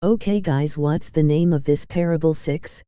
Okay guys, what's the name of this parable 6?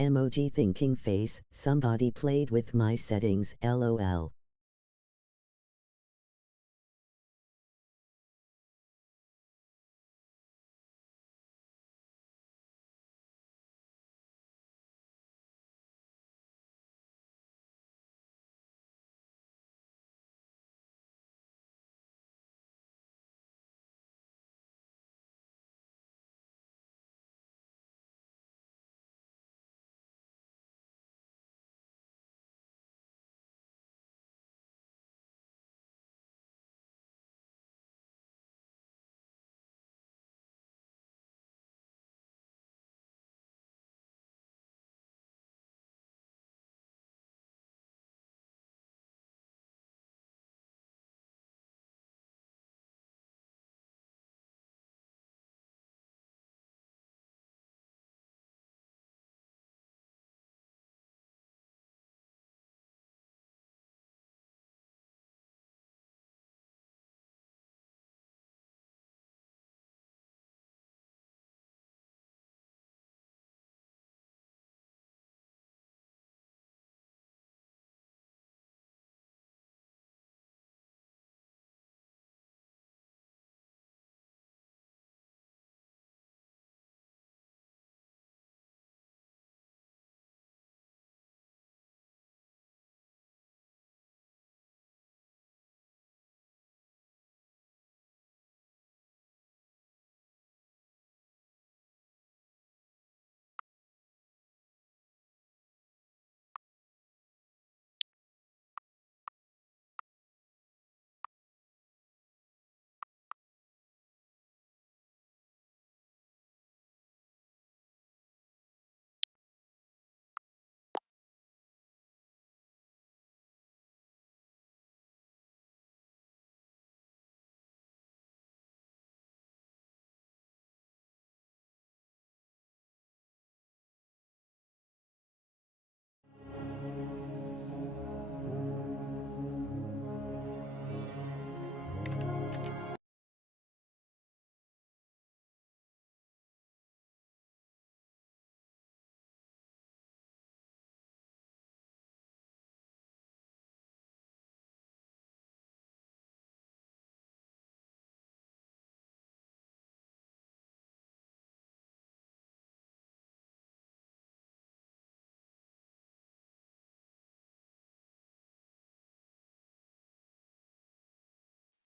Emoji thinking face, somebody played with my settings, lol.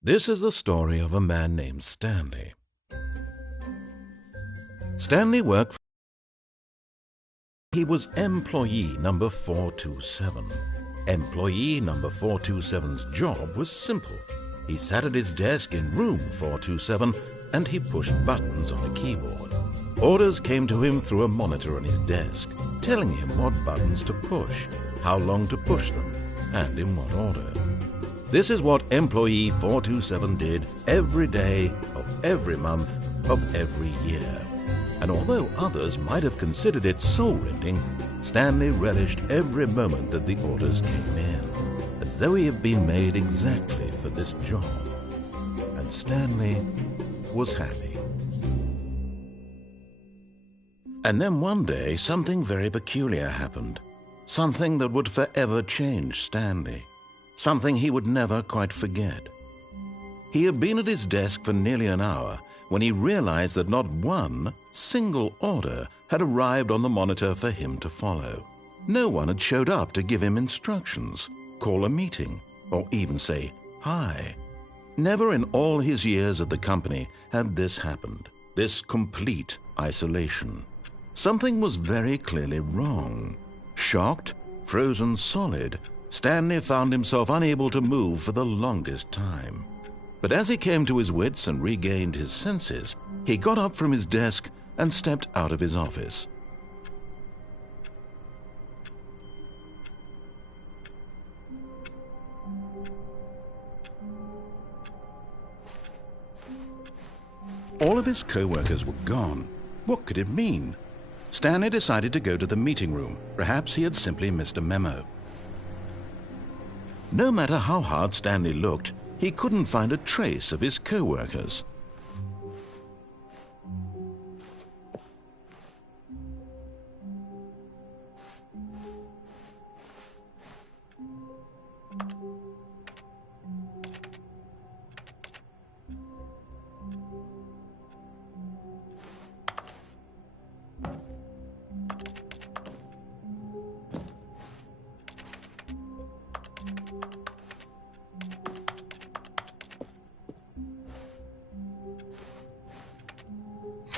This is the story of a man named Stanley. Stanley worked. He was employee number 427. Employee number 427's job was simple. He sat at his desk in room 427 and he pushed buttons on a keyboard. Orders came to him through a monitor on his desk, telling him what buttons to push, how long to push them, and in what order. This is what employee 427 did every day of every month of every year. And although others might have considered it soul-rending, Stanley relished every moment that the orders came in, as though he had been made exactly for this job. And Stanley was happy. And then one day, something very peculiar happened. Something that would forever change Stanley. Something he would never quite forget. He had been at his desk for nearly an hour when he realized that not one single order had arrived on the monitor for him to follow. No one had showed up to give him instructions, call a meeting, or even say hi. Never in all his years at the company had this happened, this complete isolation. Something was very clearly wrong. Shocked, frozen solid, Stanley found himself unable to move for the longest time. But as he came to his wits and regained his senses, he got up from his desk and stepped out of his office. All of his co-workers were gone. What could it mean? Stanley decided to go to the meeting room. Perhaps he had simply missed a memo. No matter how hard Stanley looked, he couldn't find a trace of his co-workers.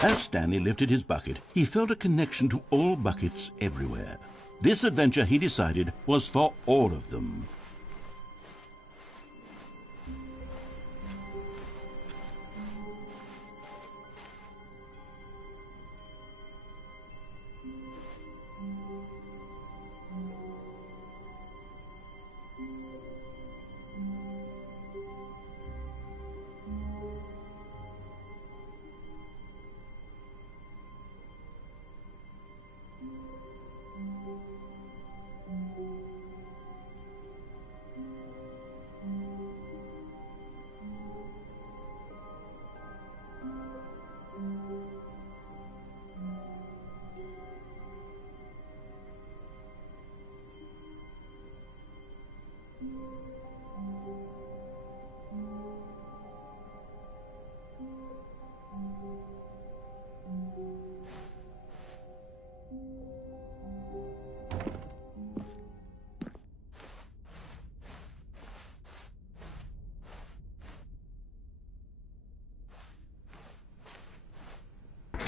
As Stanley lifted his bucket, he felt a connection to all buckets everywhere. This adventure, he decided, was for all of them.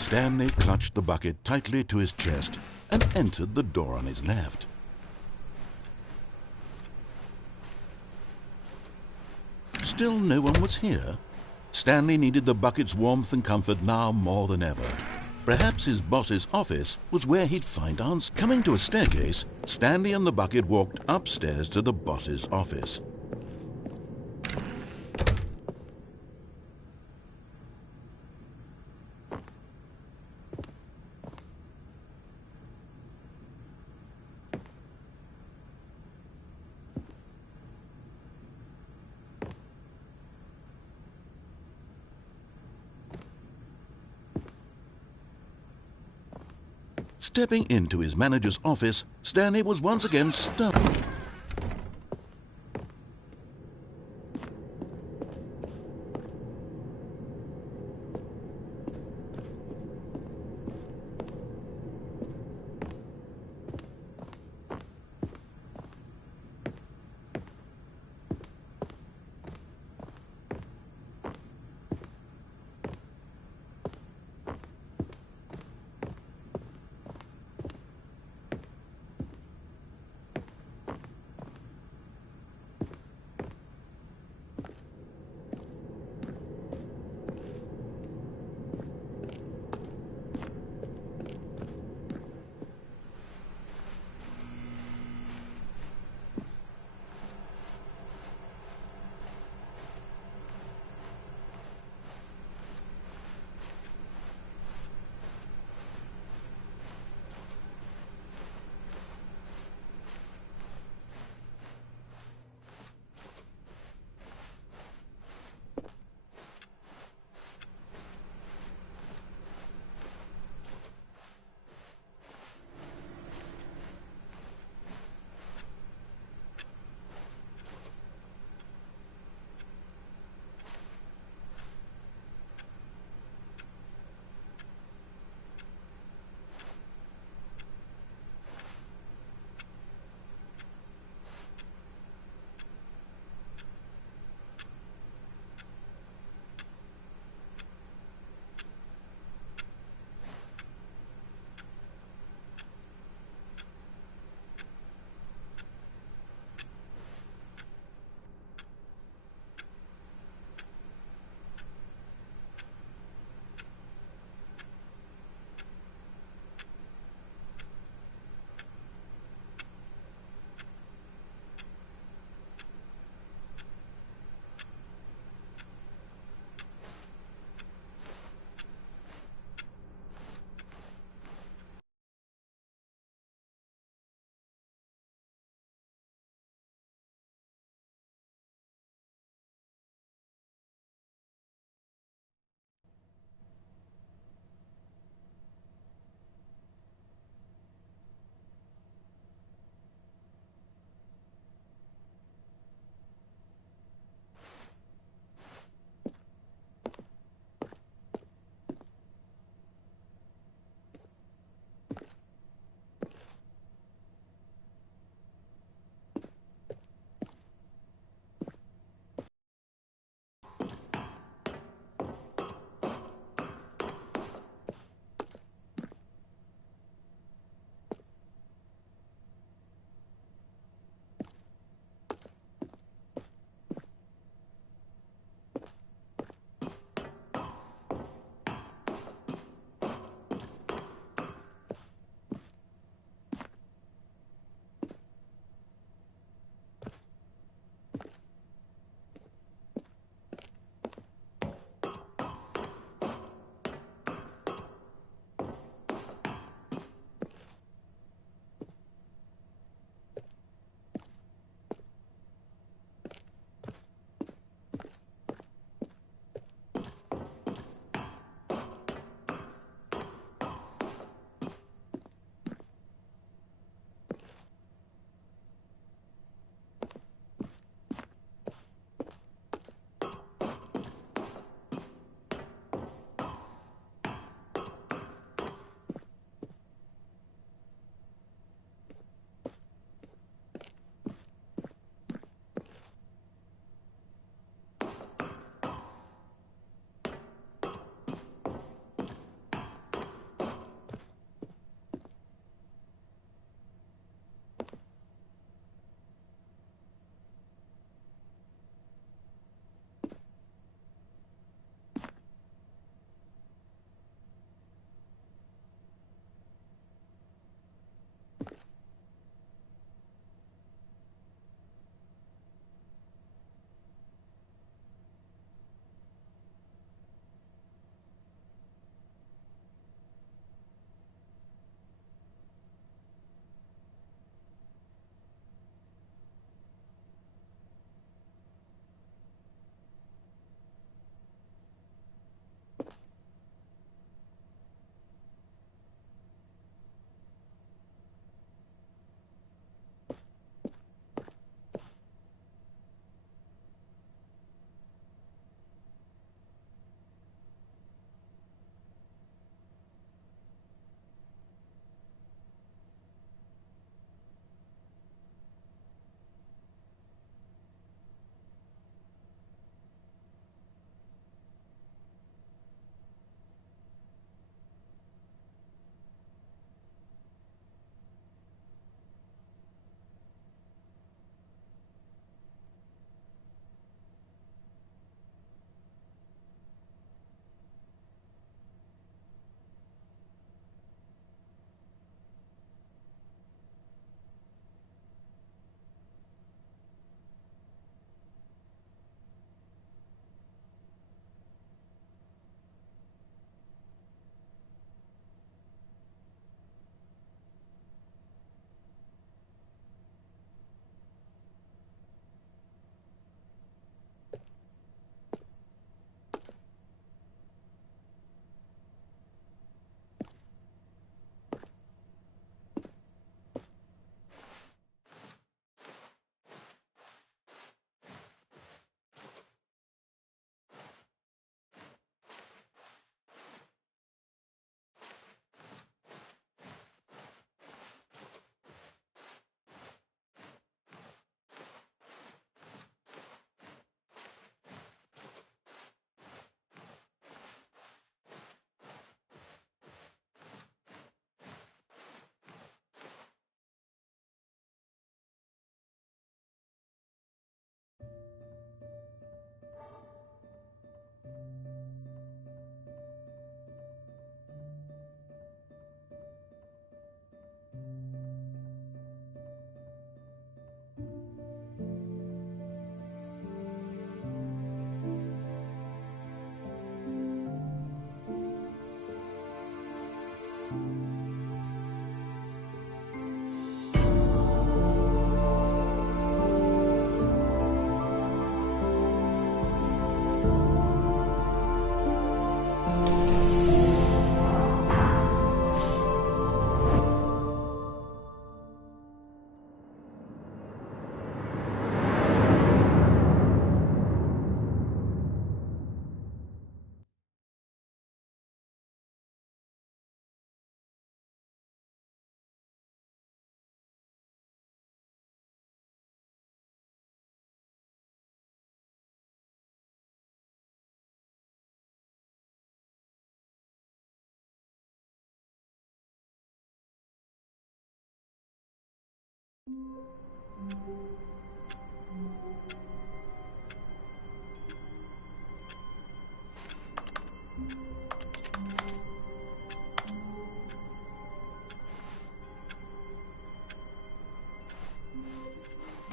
Stanley clutched the bucket tightly to his chest and entered the door on his left. Still no one was here. Stanley needed the bucket's warmth and comfort now more than ever. Perhaps his boss's office was where he'd find answers. Coming to a staircase, Stanley and the bucket walked upstairs to the boss's office. Stepping into his manager's office, Stanley was once again stunned.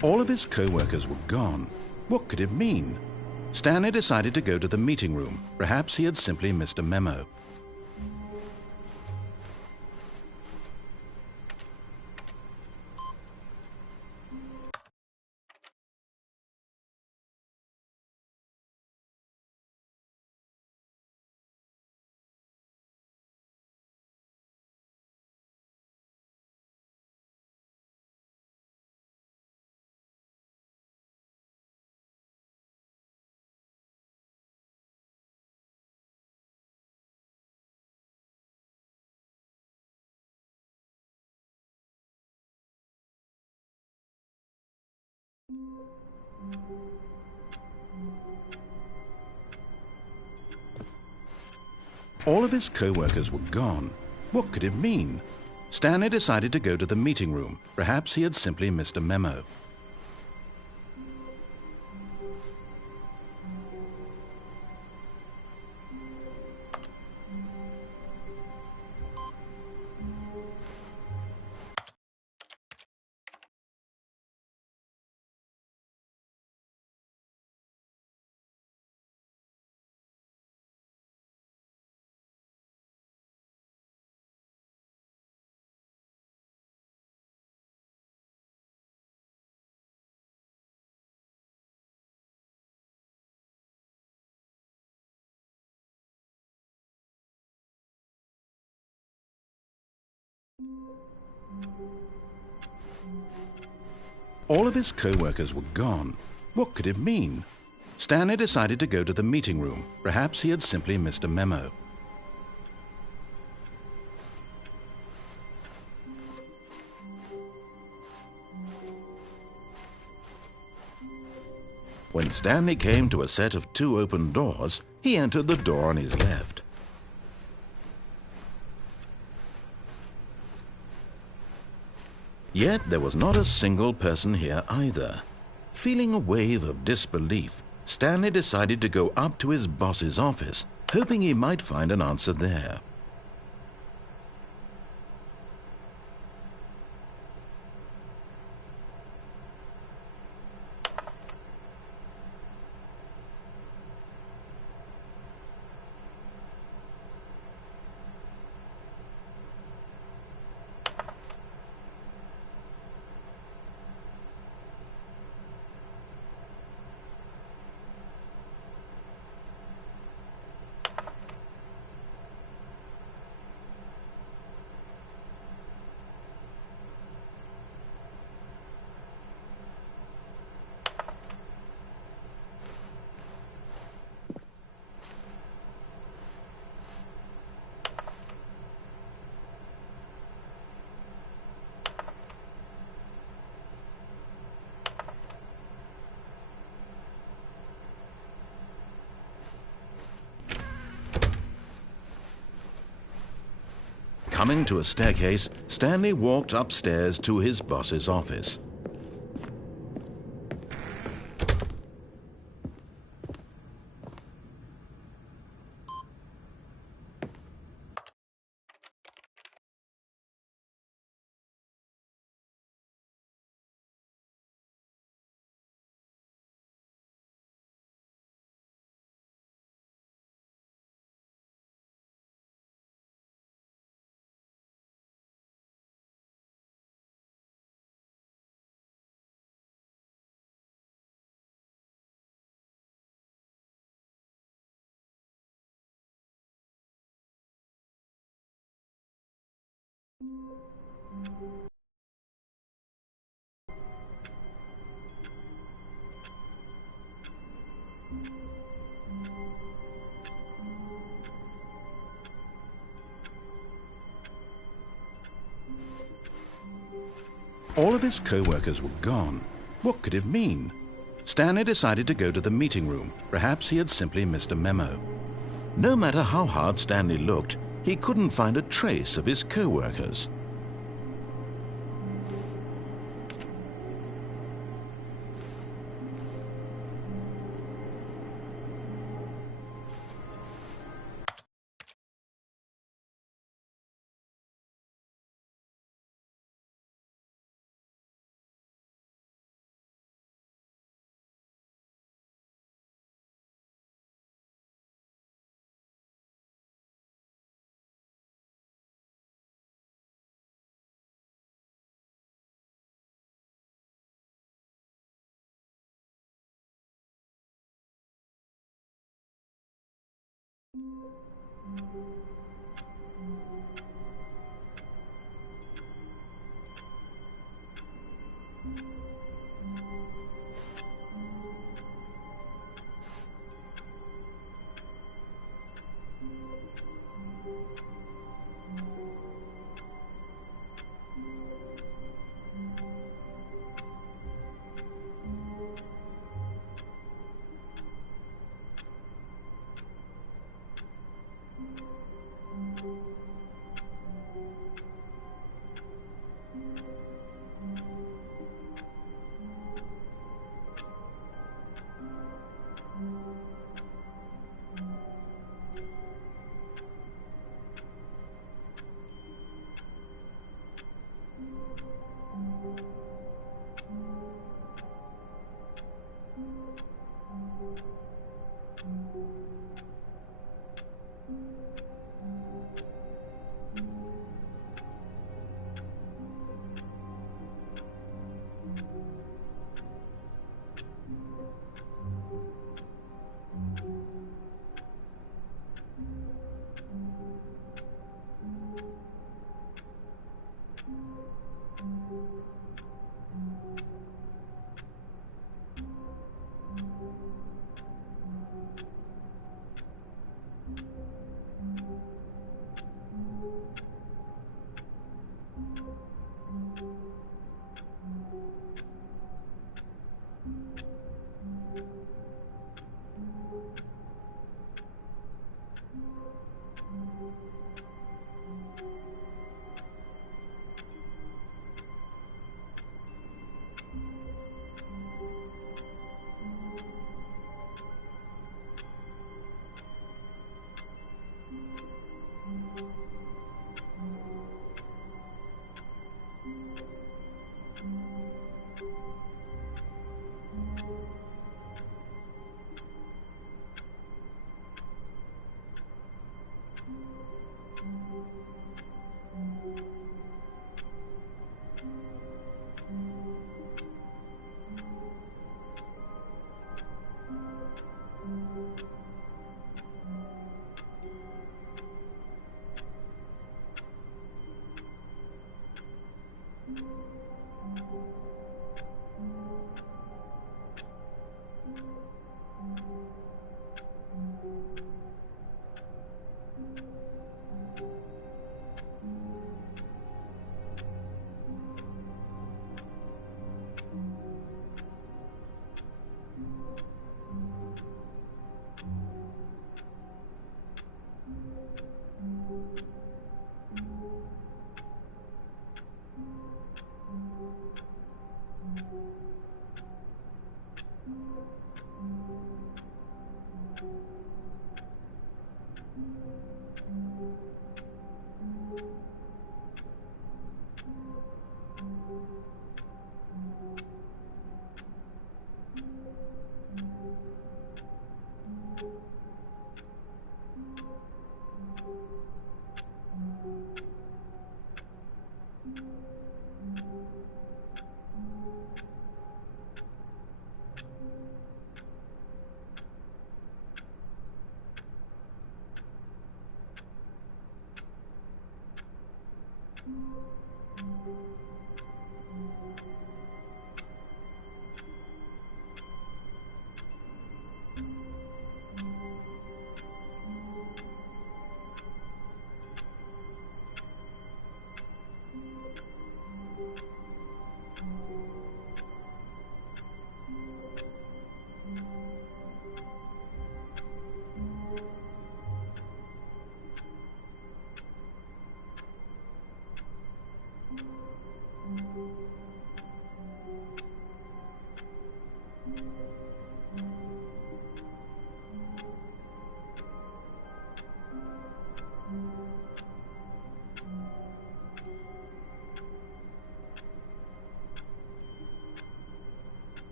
All of his co-workers were gone. What could it mean? Stanley decided to go to the meeting room. Perhaps he had simply missed a memo. All of his co-workers were gone. What could it mean? Stanley decided to go to the meeting room. Perhaps he had simply missed a memo. All of his co-workers were gone. What could it mean? Stanley decided to go to the meeting room. Perhaps he had simply missed a memo. When Stanley came to a set of 2 open doors, he entered the door on his left. Yet there was not a single person here either. Feeling a wave of disbelief, Stanley decided to go up to his boss's office, hoping he might find an answer there. Coming to a staircase, Stanley walked upstairs to his boss's office. All of his co-workers were gone. What could it mean? Stanley decided to go to the meeting room. Perhaps he had simply missed a memo. No matter how hard Stanley looked, he couldn't find a trace of his co-workers.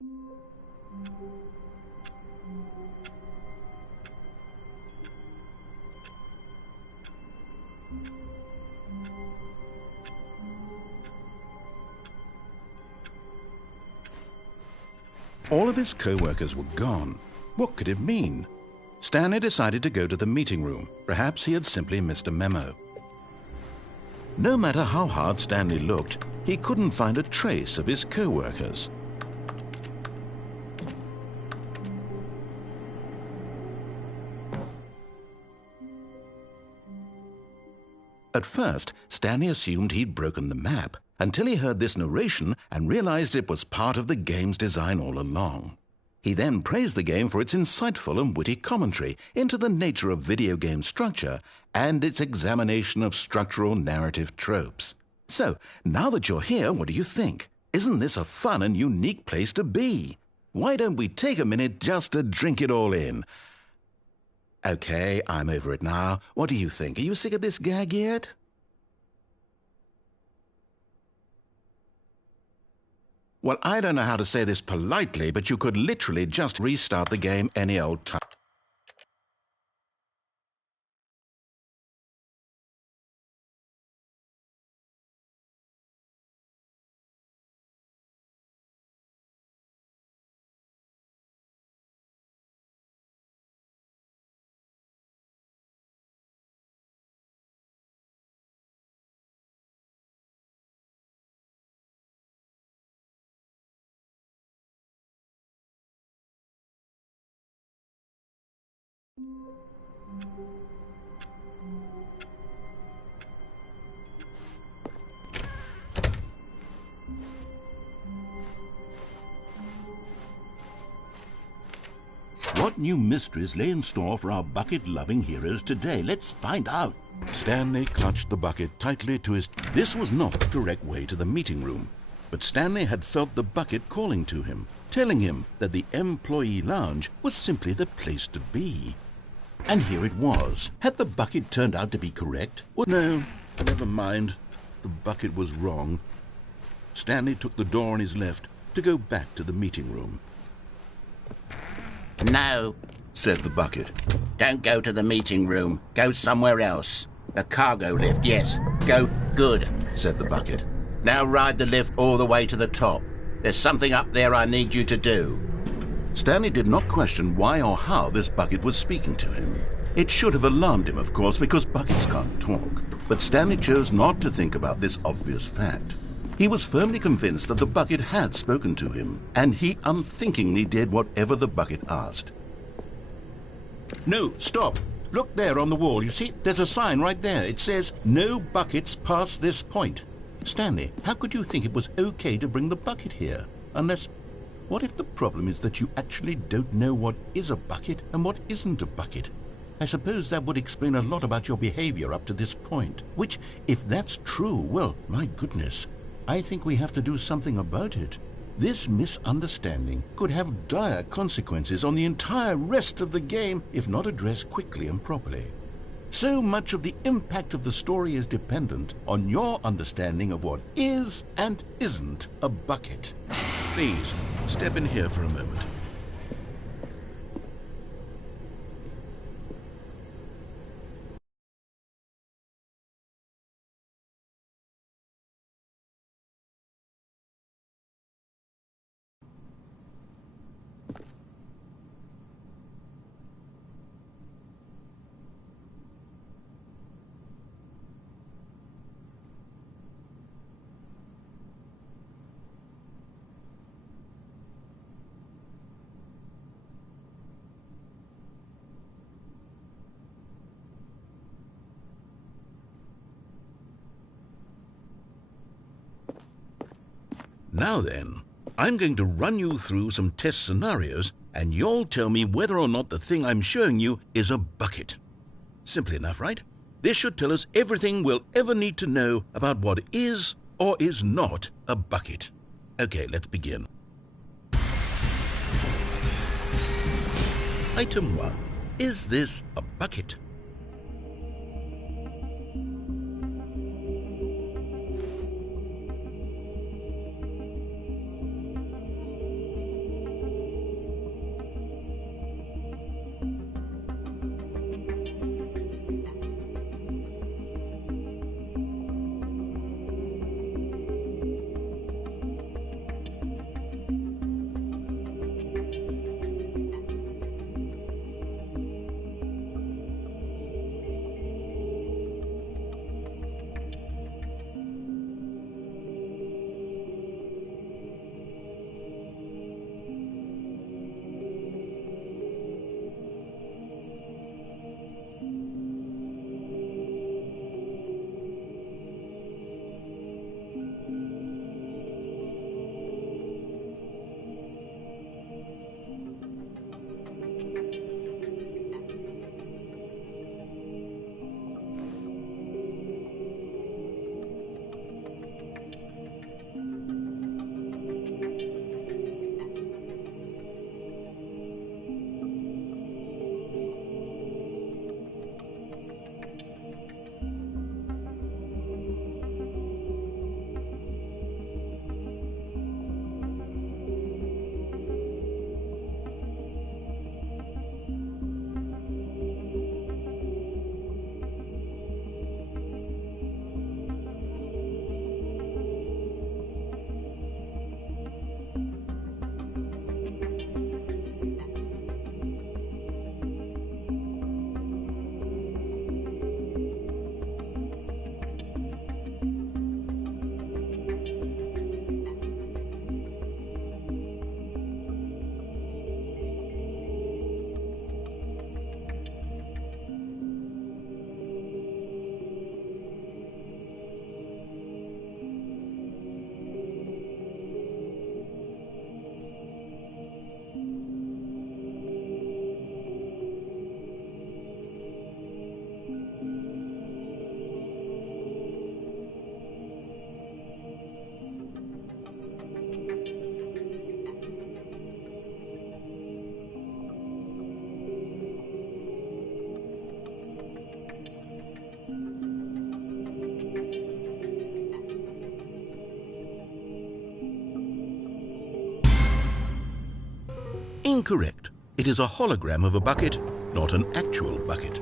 All of his co-workers were gone. What could it mean? Stanley decided to go to the meeting room. Perhaps he had simply missed a memo. No matter how hard Stanley looked, he couldn't find a trace of his co-workers. At first, Stanley assumed he'd broken the map, until he heard this narration and realized it was part of the game's design all along. He then praised the game for its insightful and witty commentary into the nature of video game structure and its examination of structural narrative tropes. So, now that you're here, what do you think? Isn't this a fun and unique place to be? Why don't we take a minute just to drink it all in? Okay, I'm over it now. What do you think? Are you sick of this gag yet? Well, I don't know how to say this politely, but you could literally just restart the game any old time. What new mysteries lay in store for our bucket-loving heroes today? Let's find out. Stanley clutched the bucket tightly to his... This was not the correct way to the meeting room, but Stanley had felt the bucket calling to him, telling him that the employee lounge was simply the place to be. And here it was. Had the bucket turned out to be correct? Well, no, never mind. The bucket was wrong. Stanley took the door on his left to go back to the meeting room. No, Said the bucket. don't go to the meeting room. Go somewhere else. The cargo lift, yes. Go. Good. Said the bucket. Now ride the lift all the way to the top. There's something up there I need you to do. Stanley did not question why or how this bucket was speaking to him. It should have alarmed him, of course, because buckets can't talk. But Stanley chose not to think about this obvious fact. He was firmly convinced that the bucket had spoken to him, and he unthinkingly did whatever the bucket asked. No, stop. Look there on the wall. You see, there's a sign right there. It says, "No buckets past this point." Stanley, how could you think it was okay to bring the bucket here? Unless, what if the problem is that you actually don't know what is a bucket and what isn't a bucket? I suppose that would explain a lot about your behavior up to this point. Which, if that's true, well, my goodness, I think we have to do something about it. This misunderstanding could have dire consequences on the entire rest of the game if not addressed quickly and properly. So much of the impact of the story is dependent on your understanding of what is and isn't a bucket. Please, step in here for a moment. Now then, I'm going to run you through some test scenarios, and you'll tell me whether or not the thing I'm showing you is a bucket. Simple enough, right? This should tell us everything we'll ever need to know about what is or is not a bucket. Okay, let's begin. Item 1. Is this a bucket? Incorrect. It is a hologram of a bucket, not an actual bucket.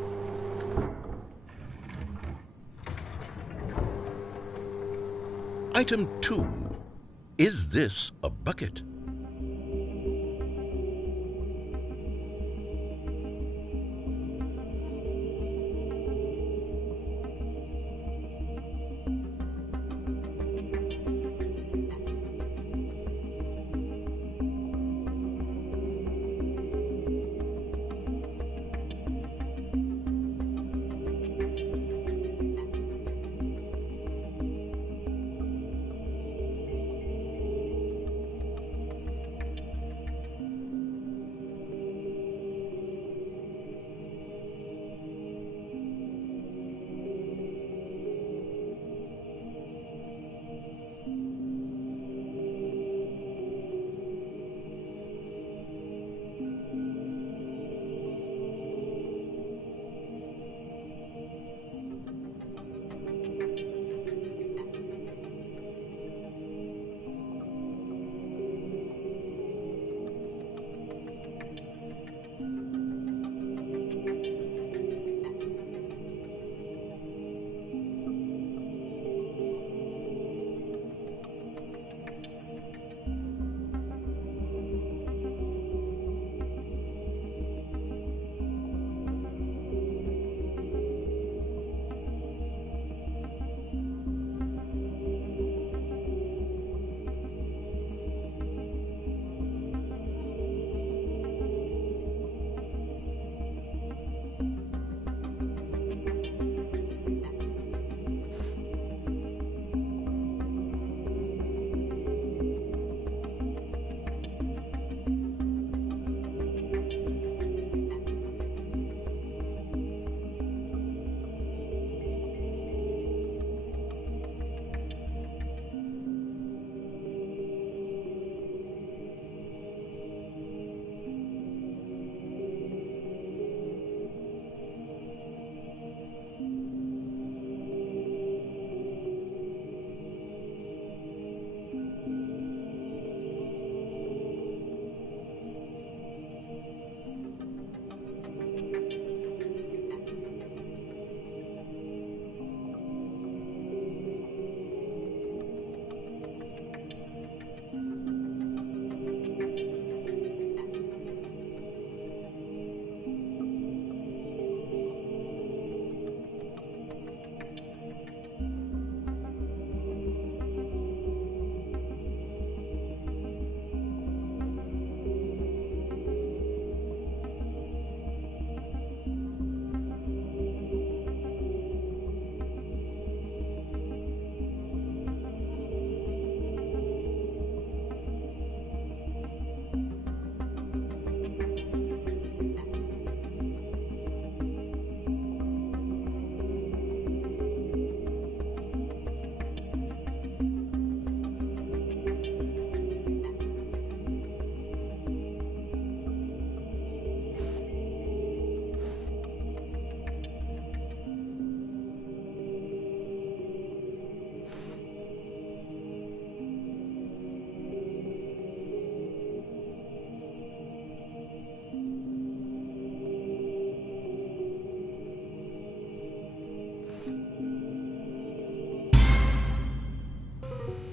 Item 2. Is this a bucket?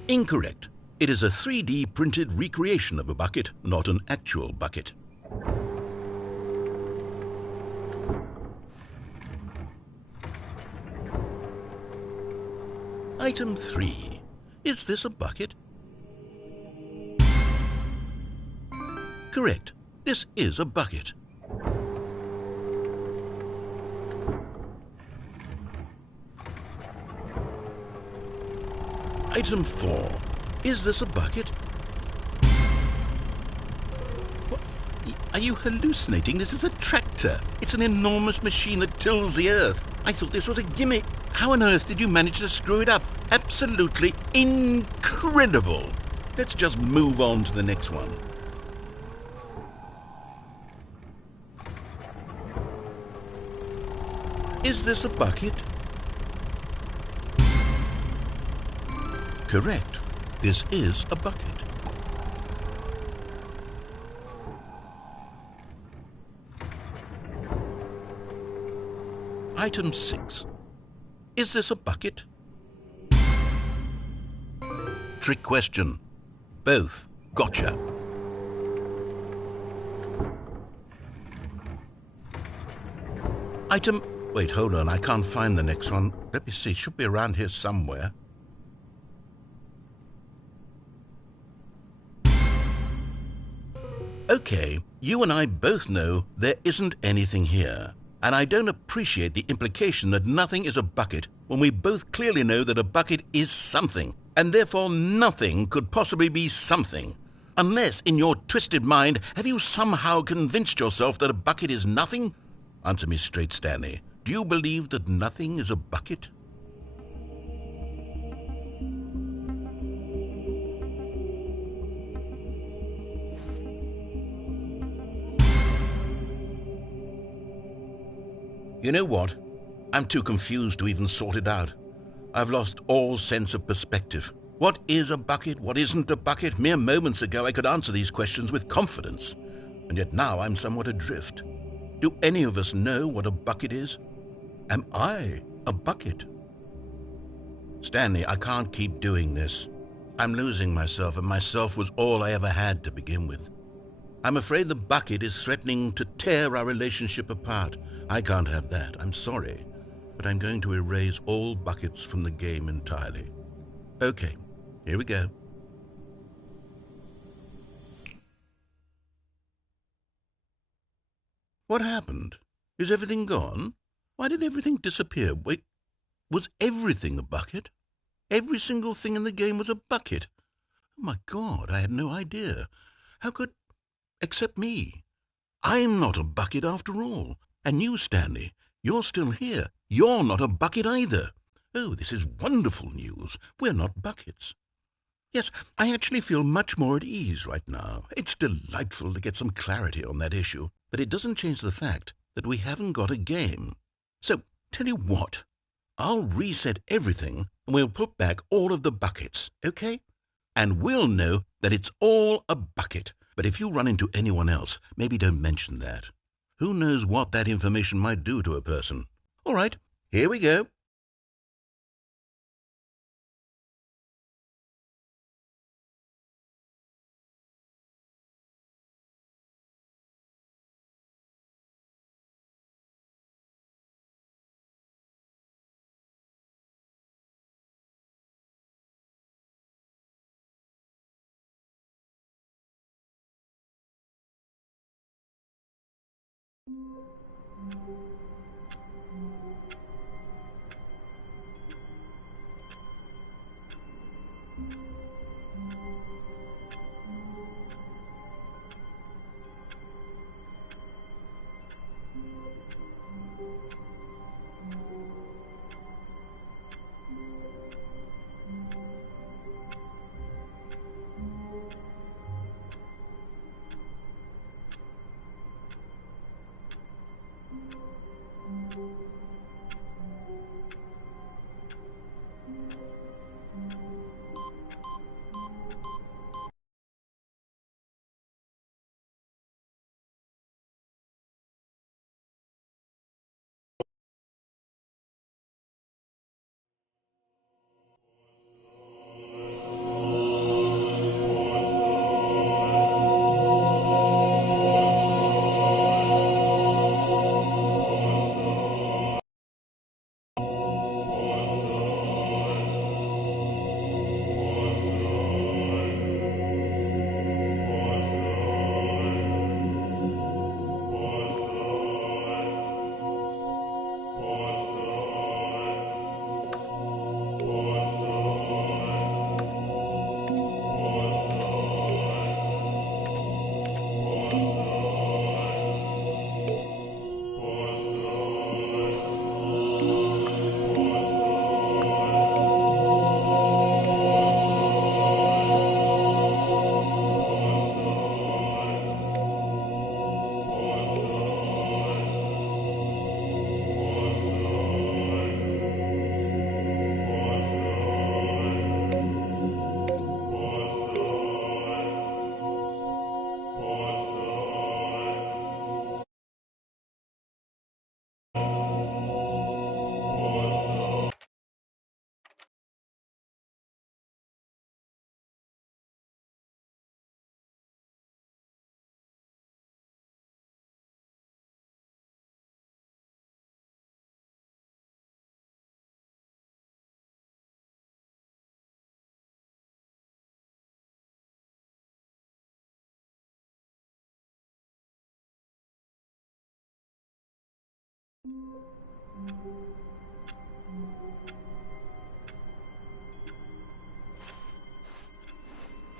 Incorrect. It is a 3D printed recreation of a bucket, not an actual bucket. Item 3. Is this a bucket? Correct. This is a bucket. Item 4. Is this a bucket? What? Are you hallucinating? This is a tractor. It's an enormous machine that tills the earth. I thought this was a gimmick. How on earth did you manage to screw it up? Absolutely incredible. Let's just move on to the next one. Is this a bucket? Correct. This is a bucket. Item 6. Is this a bucket? Trick question. Both. Gotcha. Item... Wait, hold on. I can't find the next one. Let me see. It should be around here somewhere. Okay, you and I both know there isn't anything here. And I don't appreciate the implication that nothing is a bucket when we both clearly know that a bucket is something, and therefore nothing could possibly be something. Unless, in your twisted mind, have you somehow convinced yourself that a bucket is nothing? Answer me straight, Stanley. Do you believe that nothing is a bucket? You know what? I'm too confused to even sort it out. I've lost all sense of perspective. What is a bucket? What isn't a bucket? Mere moments ago I could answer these questions with confidence, and yet now I'm somewhat adrift. Do any of us know what a bucket is? Am I a bucket? Stanley, I can't keep doing this. I'm losing myself, and myself was all I ever had to begin with. I'm afraid the bucket is threatening to tear our relationship apart. I can't have that. I'm sorry, but I'm going to erase all buckets from the game entirely. Okay, here we go. What happened? Is everything gone? Why did everything disappear? Wait, was everything a bucket? Every single thing in the game was a bucket. Oh my God, I had no idea. How could... Except me. I'm not a bucket after all. And you, Stanley, you're still here. You're not a bucket either. Oh, this is wonderful news. We're not buckets. Yes, I actually feel much more at ease right now. It's delightful to get some clarity on that issue, but it doesn't change the fact that we haven't got a game. So, tell you what, I'll reset everything and we'll put back all of the buckets, okay? And we'll know that it's all a bucket. But if you run into anyone else, maybe don't mention that. Who knows what that information might do to a person? All right, here we go.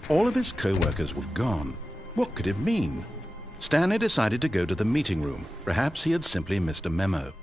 All of his co-workers were gone. What could it mean? Stanley decided to go to the meeting room. Perhaps he had simply missed a memo.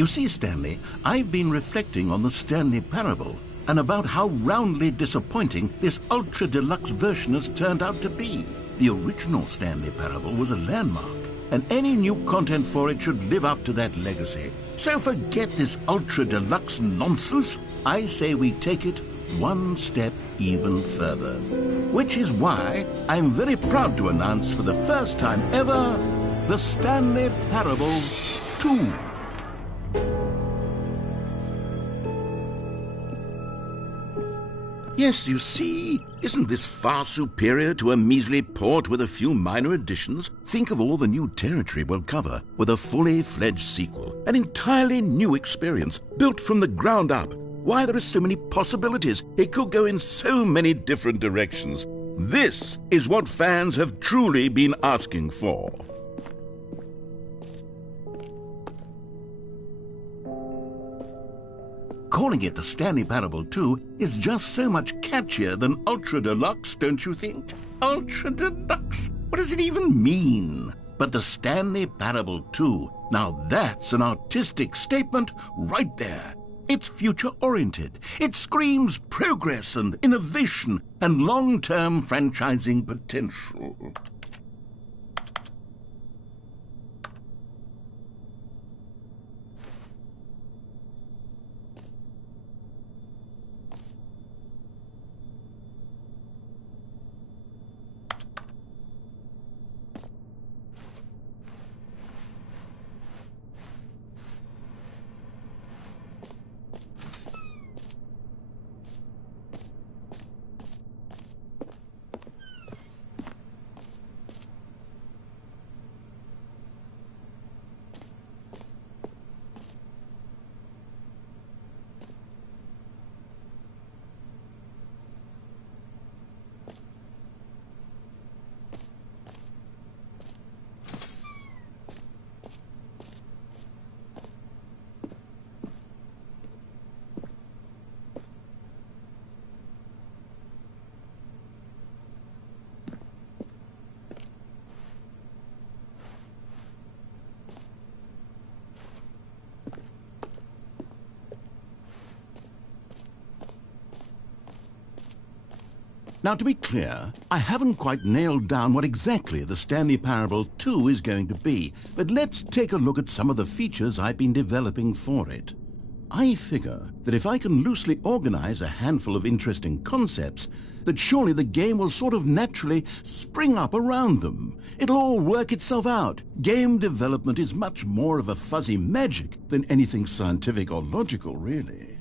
You see, Stanley, I've been reflecting on the Stanley Parable and about how roundly disappointing this ultra-deluxe version has turned out to be. The original Stanley Parable was a landmark, and any new content for it should live up to that legacy. So forget this ultra-deluxe nonsense. I say we take it one step even further. Which is why I'm very proud to announce for the first time ever, the Stanley Parable 2. Yes, you see, isn't this far superior to a measly port with a few minor additions? Think of all the new territory we'll cover with a fully fledged sequel, an entirely new experience, built from the ground up. Why, there are so many possibilities. It could go in so many different directions. This is what fans have truly been asking for. Calling it the Stanley Parable 2 is just so much catchier than Ultra Deluxe, don't you think? Ultra Deluxe? What does it even mean? But the Stanley Parable 2, now that's an artistic statement right there. It's future-oriented. It screams progress and innovation and long-term franchising potential. Now, to be clear, I haven't quite nailed down what exactly the Stanley Parable 2 is going to be, but let's take a look at some of the features I've been developing for it. I figure that if I can loosely organize a handful of interesting concepts, that surely the game will sort of naturally spring up around them. It'll all work itself out. Game development is much more of a fuzzy magic than anything scientific or logical, really.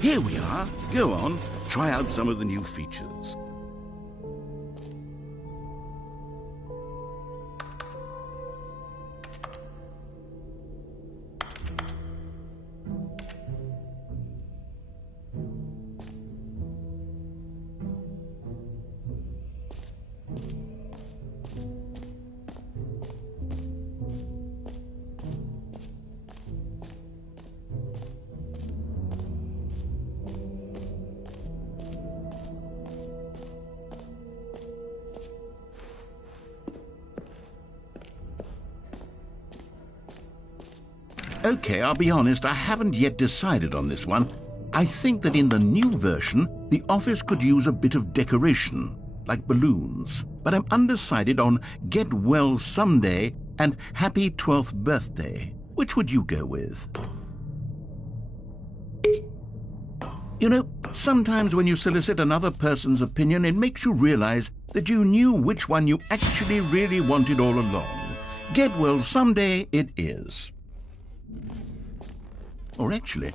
Here we are. Go on, try out some of the new features. Okay, I'll be honest, I haven't yet decided on this one. I think that in the new version, the office could use a bit of decoration, like balloons. But I'm undecided on Get Well Someday and Happy 12th Birthday. Which would you go with? You know, sometimes when you solicit another person's opinion, it makes you realize that you knew which one you actually really wanted all along. Get Well Someday it is. Or actually,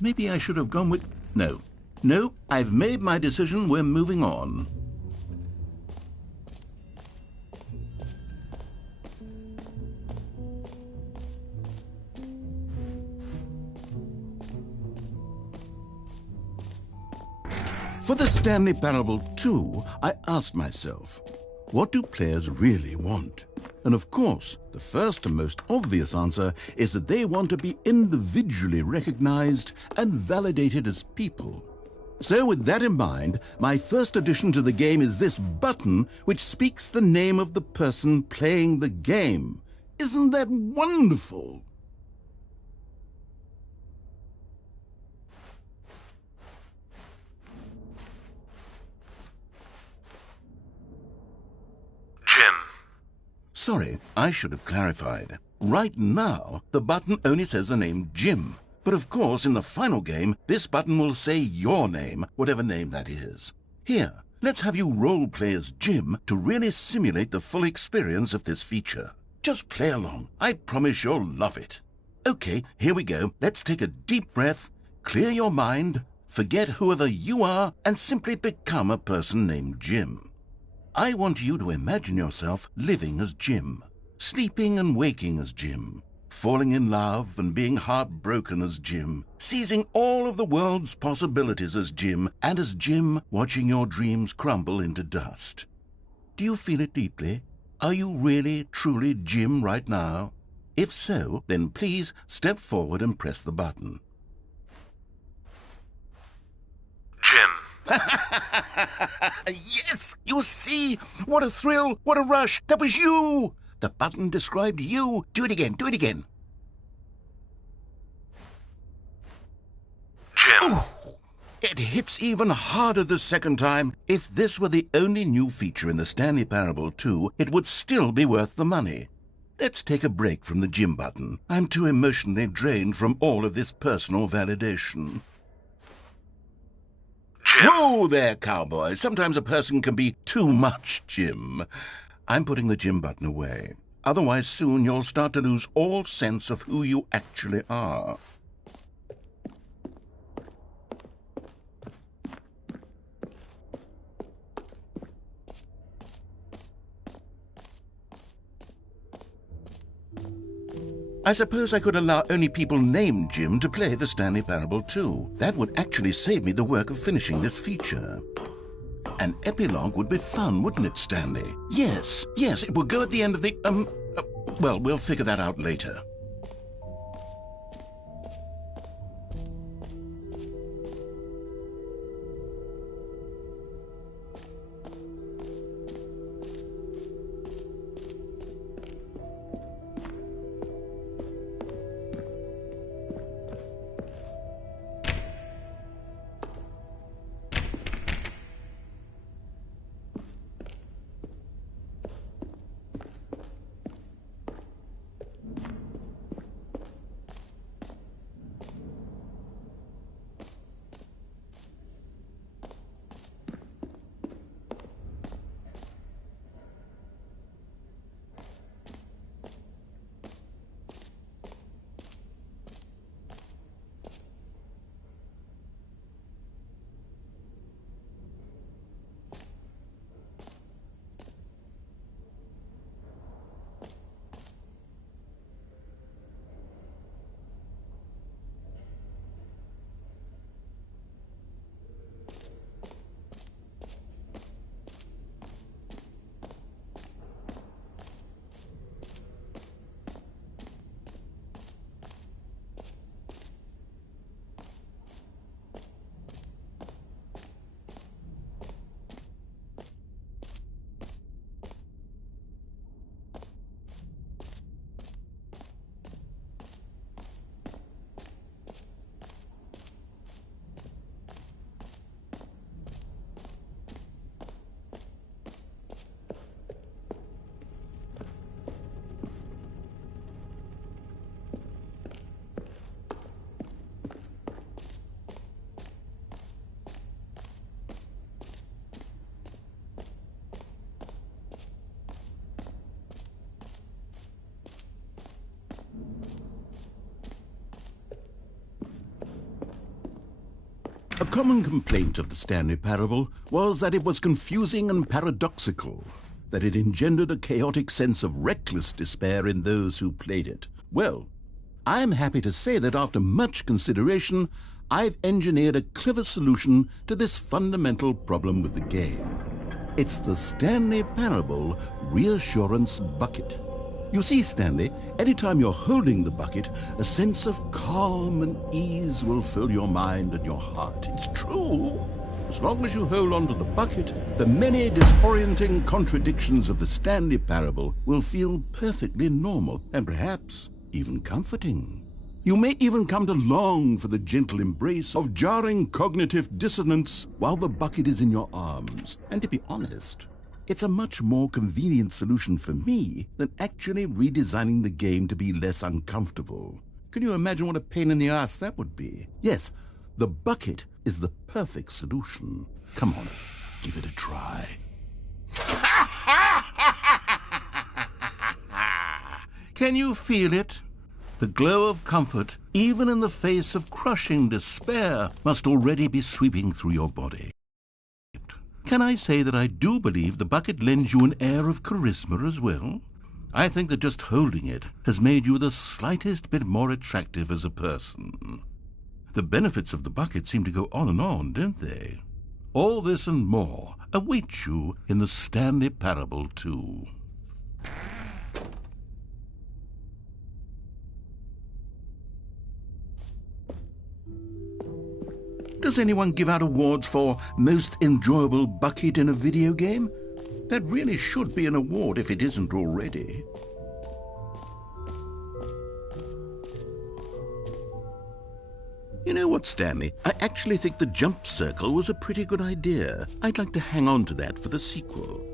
maybe I should have gone with... No, I've made my decision. We're moving on. For the Stanley Parable 2, I asked myself, what do players really want? And of course, the first and most obvious answer is that they want to be individually recognized and validated as people. So with that in mind, my first addition to the game is this button which speaks the name of the person playing the game. Isn't that wonderful? Jim. Sorry, I should have clarified. Right now, the button only says the name Jim. But of course, in the final game, this button will say your name, whatever name that is. Here, let's have you role-play as Jim to really simulate the full experience of this feature. Just play along. I promise you'll love it. Okay, here we go. Let's take a deep breath, clear your mind, forget whoever you are, and simply become a person named Jim. I want you to imagine yourself living as Jim, sleeping and waking as Jim, falling in love and being heartbroken as Jim, seizing all of the world's possibilities as Jim, and as Jim watching your dreams crumble into dust. Do you feel it deeply? Are you really, truly Jim right now? If so, then please step forward and press the button. Jim. Yes! You see? What a thrill! What a rush! That was you! The button described you. Do it again. Do it again. Jim. Ooh, it hits even harder the second time. If this were the only new feature in the Stanley Parable 2, it would still be worth the money. Let's take a break from the Jim button. I'm too emotionally drained from all of this personal validation. Jim. Whoa there, cowboy. Sometimes a person can be too much Jim. I'm putting the Jim button away. Otherwise, soon you'll start to lose all sense of who you actually are. I suppose I could allow only people named Jim to play the Stanley Parable 2. That would actually save me the work of finishing this feature. An epilogue would be fun, wouldn't it, Stanley? Yes, it would go at the end of the, Well, we'll figure that out later. A common complaint of the Stanley Parable was that it was confusing and paradoxical, that it engendered a chaotic sense of reckless despair in those who played it. Well, I am happy to say that after much consideration, I've engineered a clever solution to this fundamental problem with the game. It's the Stanley Parable Reassurance Bucket. You see, Stanley, anytime you're holding the bucket, a sense of calm and ease will fill your mind and your heart. It's true. As long as you hold on to the bucket, the many disorienting contradictions of the Stanley Parable will feel perfectly normal and perhaps even comforting. You may even come to long for the gentle embrace of jarring cognitive dissonance while the bucket is in your arms. And to be honest, it's a much more convenient solution for me than actually redesigning the game to be less uncomfortable. Can you imagine what a pain in the ass that would be? Yes, the bucket is the perfect solution. Come on, give it a try. Can you feel it? The glow of comfort, even in the face of crushing despair, must already be sweeping through your body. Can I say that I do believe the bucket lends you an air of charisma as well? I think that just holding it has made you the slightest bit more attractive as a person. The benefits of the bucket seem to go on, don't they? All this and more await you in the Stanley Parable too. Does anyone give out awards for most enjoyable bucket in a video game? That really should be an award if it isn't already. You know what, Stanley? I actually think the jump circle was a pretty good idea. I'd like to hang on to that for the sequel.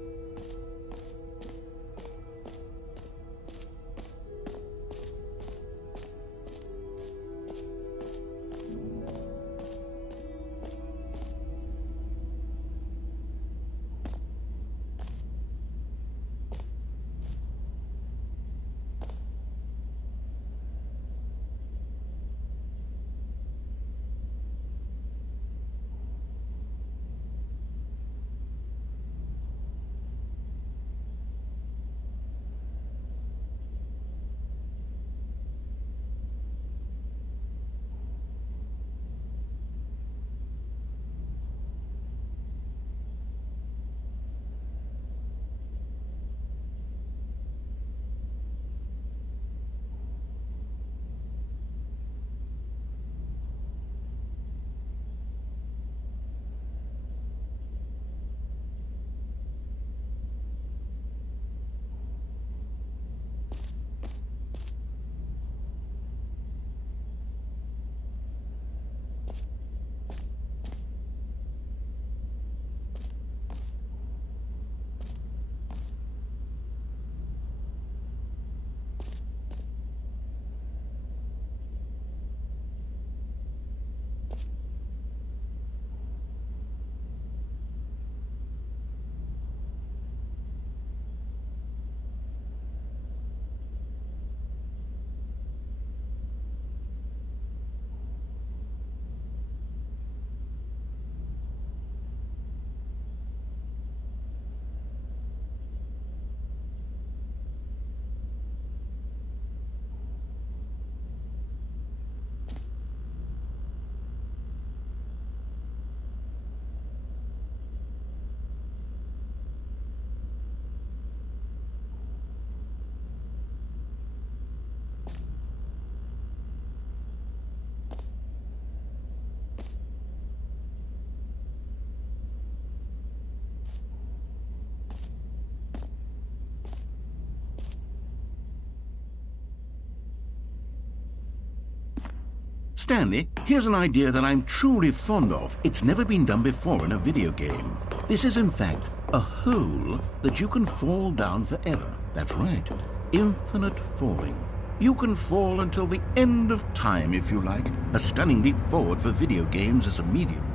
Stanley, here's an idea that I'm truly fond of. It's never been done before in a video game. This is, in fact, a hole that you can fall down forever. That's right. Infinite falling. You can fall until the end of time, if you like. A stunning leap forward for video games as a medium.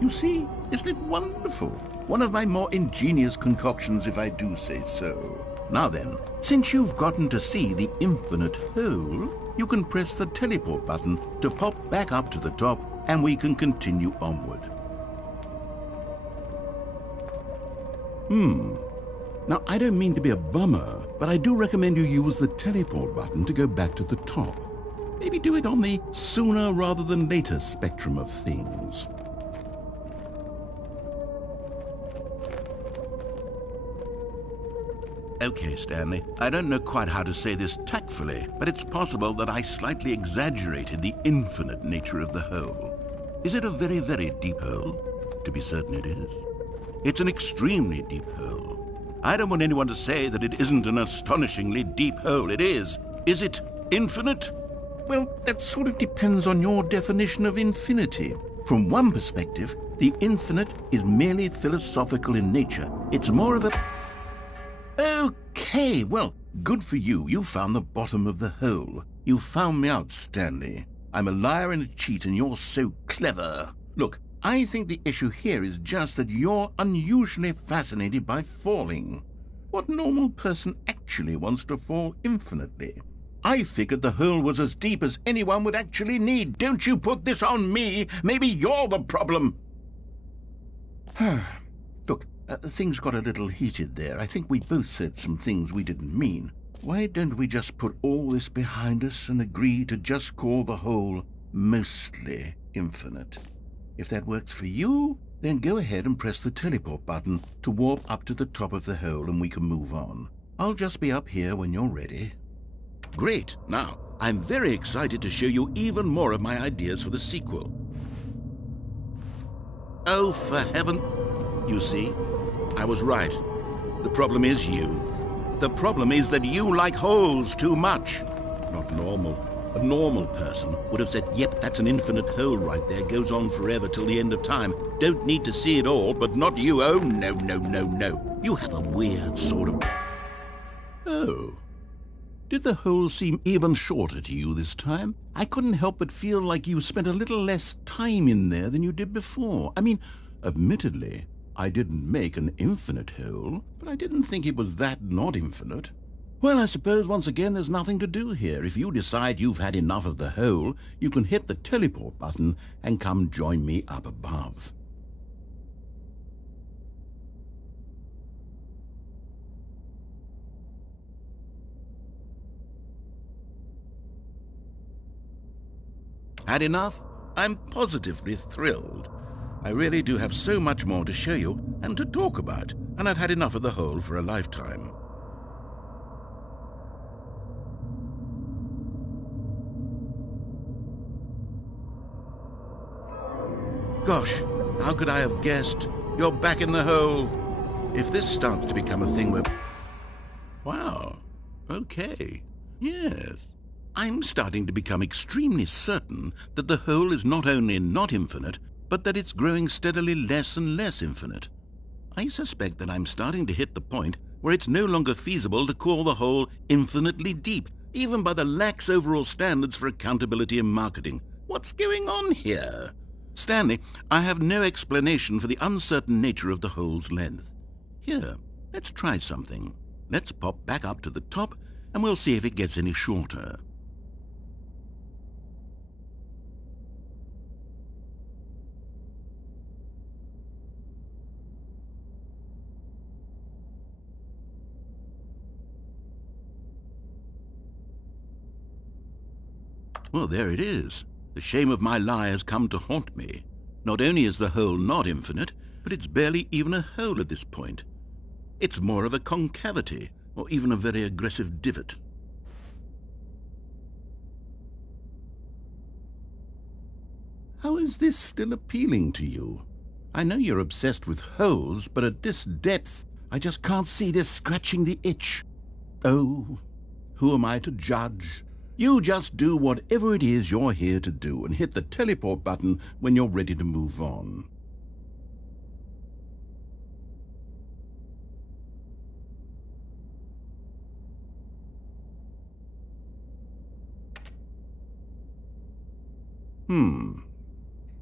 You see, isn't it wonderful? One of my more ingenious concoctions, if I do say so. Now then, since you've gotten to see the infinite hole, you can press the teleport button to pop back up to the top, and we can continue onward. Now, I don't mean to be a bummer, but I do recommend you use the teleport button to go back to the top. Maybe do it on the sooner rather than later spectrum of things. Okay, Stanley, I don't know quite how to say this tactfully, but it's possible that I slightly exaggerated the infinite nature of the hole. Is it a very, very deep hole? To be certain it is. It's an extremely deep hole. I don't want anyone to say that it isn't an astonishingly deep hole. It is. Is it infinite? Well, that sort of depends on your definition of infinity. From one perspective, the infinite is merely philosophical in nature. It's more of a... Okay, well, good for you. You found the bottom of the hole. You found me out, Stanley. I'm a liar and a cheat, and you're so clever. Look, I think the issue here is just that you're unusually fascinated by falling. What normal person actually wants to fall infinitely? I figured the hole was as deep as anyone would actually need. Don't you put this on me. Maybe you're the problem. Look, things got a little heated there. I think we both said some things we didn't mean. Why don't we just put all this behind us and agree to just call the hole mostly infinite? If that works for you, then go ahead and press the teleport button to warp up to the top of the hole and we can move on. I'll just be up here when you're ready. Great. Now, I'm very excited to show you even more of my ideas for the sequel. Oh, for heaven... You see, I was right. The problem is you. The problem is that you like holes too much. Not normal. A normal person would have said, yep, that's an infinite hole right there, goes on forever till the end of time. Don't need to see it all, but not you. Oh, no, no, no, no. You have a weird sort of... Oh. Did the hole seem even shorter to you this time? I couldn't help but feel like you spent a little less time in there than you did before. I mean, admittedly, I didn't make an infinite hole, but I didn't think it was that not infinite. Well, I suppose once again there's nothing to do here. If you decide you've had enough of the hole, you can hit the teleport button and come join me up above. Had enough? I'm positively thrilled. I really do have so much more to show you and to talk about, and I've had enough of the hole for a lifetime. Gosh, how could I have guessed? You're back in the hole. If this starts to become a thing where... Wow. Okay. Yes. I'm starting to become extremely certain that the hole is not only not infinite, but that it's growing steadily less and less infinite. I suspect that I'm starting to hit the point where it's no longer feasible to call the hole infinitely deep, even by the lax overall standards for accountability and marketing. What's going on here? Stanley, I have no explanation for the uncertain nature of the hole's length. Here, let's try something. Let's pop back up to the top, and we'll see if it gets any shorter. Well, there it is. The shame of my lie has come to haunt me. Not only is the hole not infinite, but it's barely even a hole at this point. It's more of a concavity, or even a very aggressive divot. How is this still appealing to you? I know you're obsessed with holes, but at this depth, I just can't see this scratching the itch. Oh, who am I to judge? You just do whatever it is you're here to do and hit the teleport button when you're ready to move on.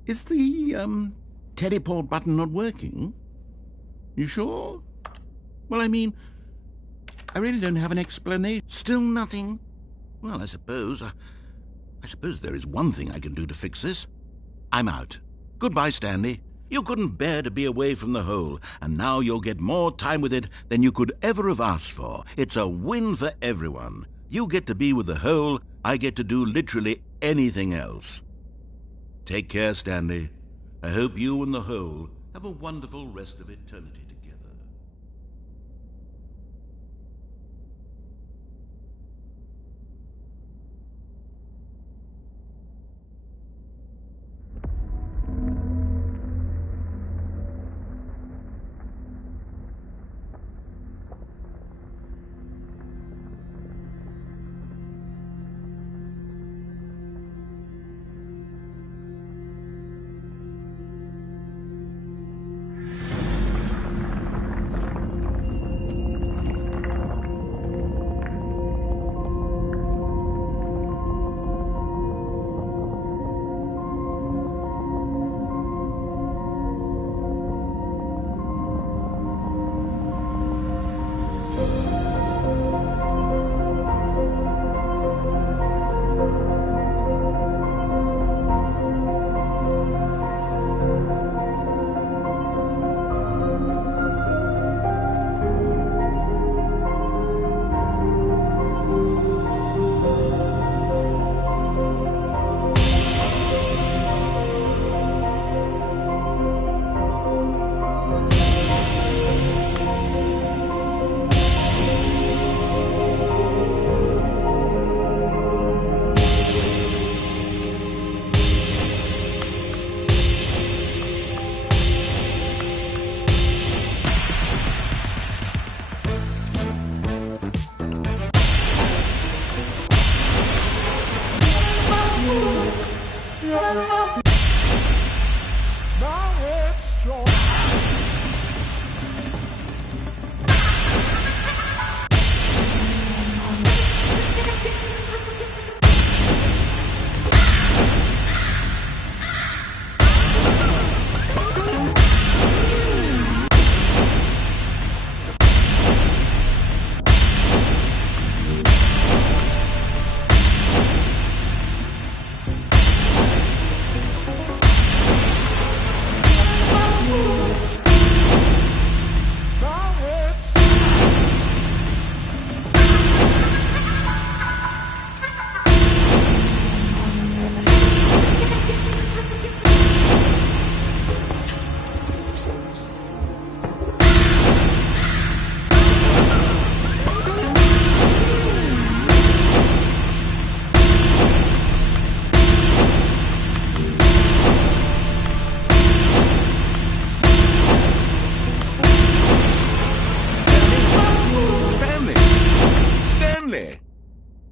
Is the, teleport button not working? You sure? Well, I mean, I really don't have an explanation. Still nothing? Well, I suppose there is one thing I can do to fix this. I'm out. Goodbye, Stanley. You couldn't bear to be away from the hole, and now you'll get more time with it than you could ever have asked for. It's a win for everyone. You get to be with the hole, I get to do literally anything else. Take care, Stanley. I hope you and the hole have a wonderful rest of eternity together.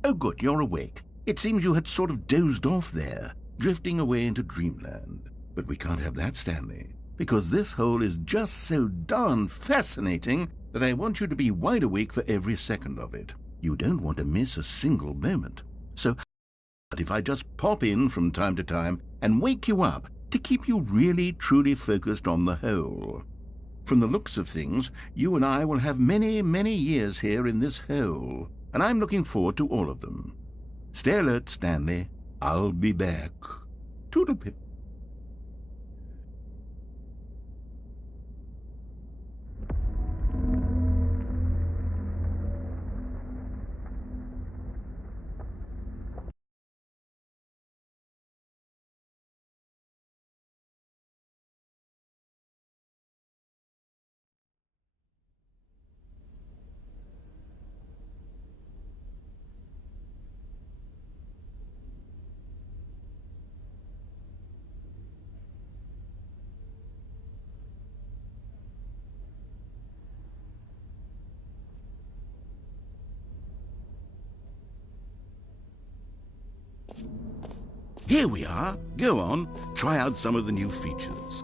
Oh, good, you're awake. It seems you had sort of dozed off there, drifting away into dreamland. But we can't have that, Stanley, because this hole is just so darn fascinating that I want you to be wide awake for every second of it. You don't want to miss a single moment. So, if I just pop in from time to time and wake you up to keep you really, truly focused on the hole. From the looks of things, you and I will have many, many years here in this hole, and I'm looking forward to all of them. Stay alert, Stanley. I'll be back. Toodlepip. Here we are. Go on, try out some of the new features.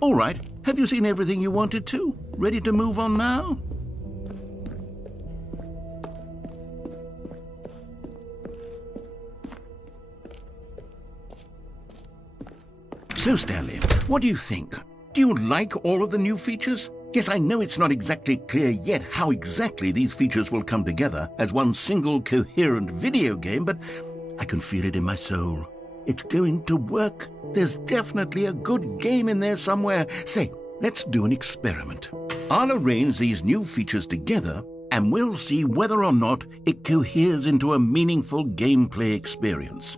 All right, have you seen everything you wanted to? Ready to move on now? So, Stanley, what do you think? Do you like all of the new features? Yes, I know it's not exactly clear yet how exactly these features will come together as one single coherent video game, but I can feel it in my soul. It's going to work. There's definitely a good game in there somewhere. Say, let's do an experiment. I'll arrange these new features together, and we'll see whether or not it coheres into a meaningful gameplay experience.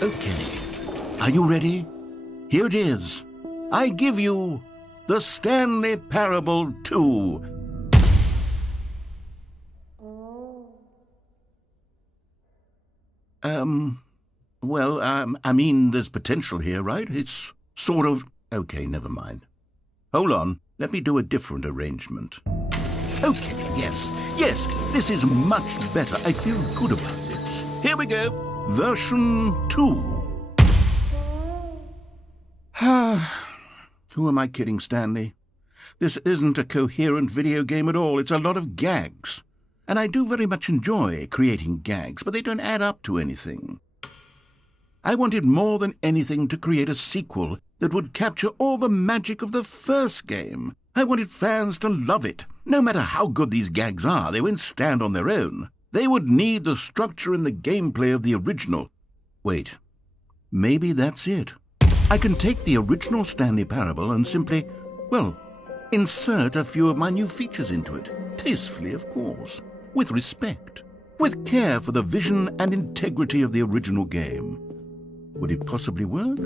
Okay. Are you ready? Here it is. I give you the Stanley Parable 2. I mean, there's potential here, right? It's sort of... Okay, never mind. Hold on, let me do a different arrangement. Okay, yes, this is much better. I feel good about this. Here we go, version 2. Who am I kidding, Stanley? This isn't a coherent video game at all. It's a lot of gags. And I do very much enjoy creating gags, but they don't add up to anything. I wanted more than anything to create a sequel that would capture all the magic of the first game. I wanted fans to love it. No matter how good these gags are, they won't stand on their own. They would need the structure and the gameplay of the original. Wait, maybe that's it. I can take the original Stanley Parable and simply, well, insert a few of my new features into it. Tastefully, of course. With respect. With care for the vision and integrity of the original game. Would it possibly work?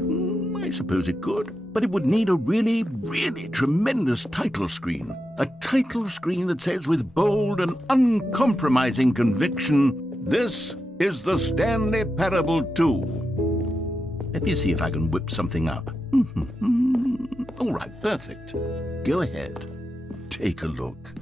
I suppose it could. But it would need a really, really tremendous title screen. A title screen that says with bold and uncompromising conviction, "This is the Stanley Parable 2. Let me see if I can whip something up. All right, perfect. Go ahead. Take a look.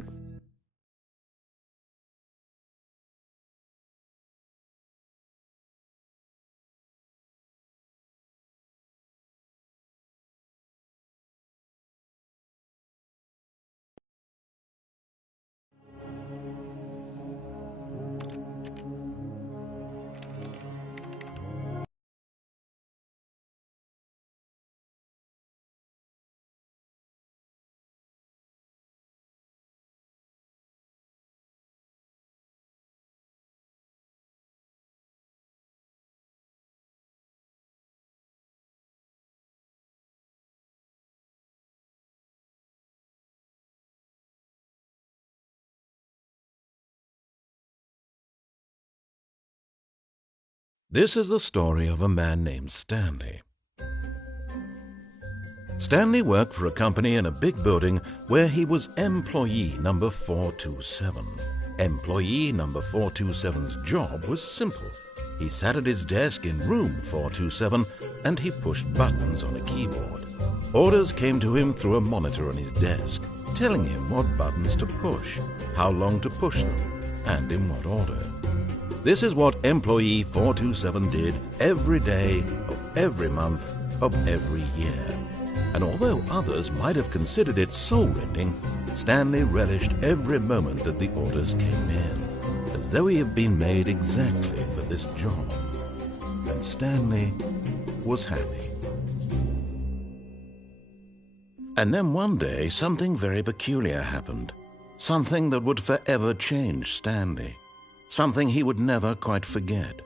This is the story of a man named Stanley. Stanley worked for a company in a big building where he was employee number 427. Employee number 427's job was simple. He sat at his desk in room 427 and he pushed buttons on a keyboard. Orders came to him through a monitor on his desk, telling him what buttons to push, how long to push them, and in what order. This is what employee 427 did every day of every month of every year. And although others might have considered it soul-rending, Stanley relished every moment that the orders came in, as though he had been made exactly for this job. And Stanley was happy. And then one day, something very peculiar happened. Something that would forever change Stanley. Something he would never quite forget.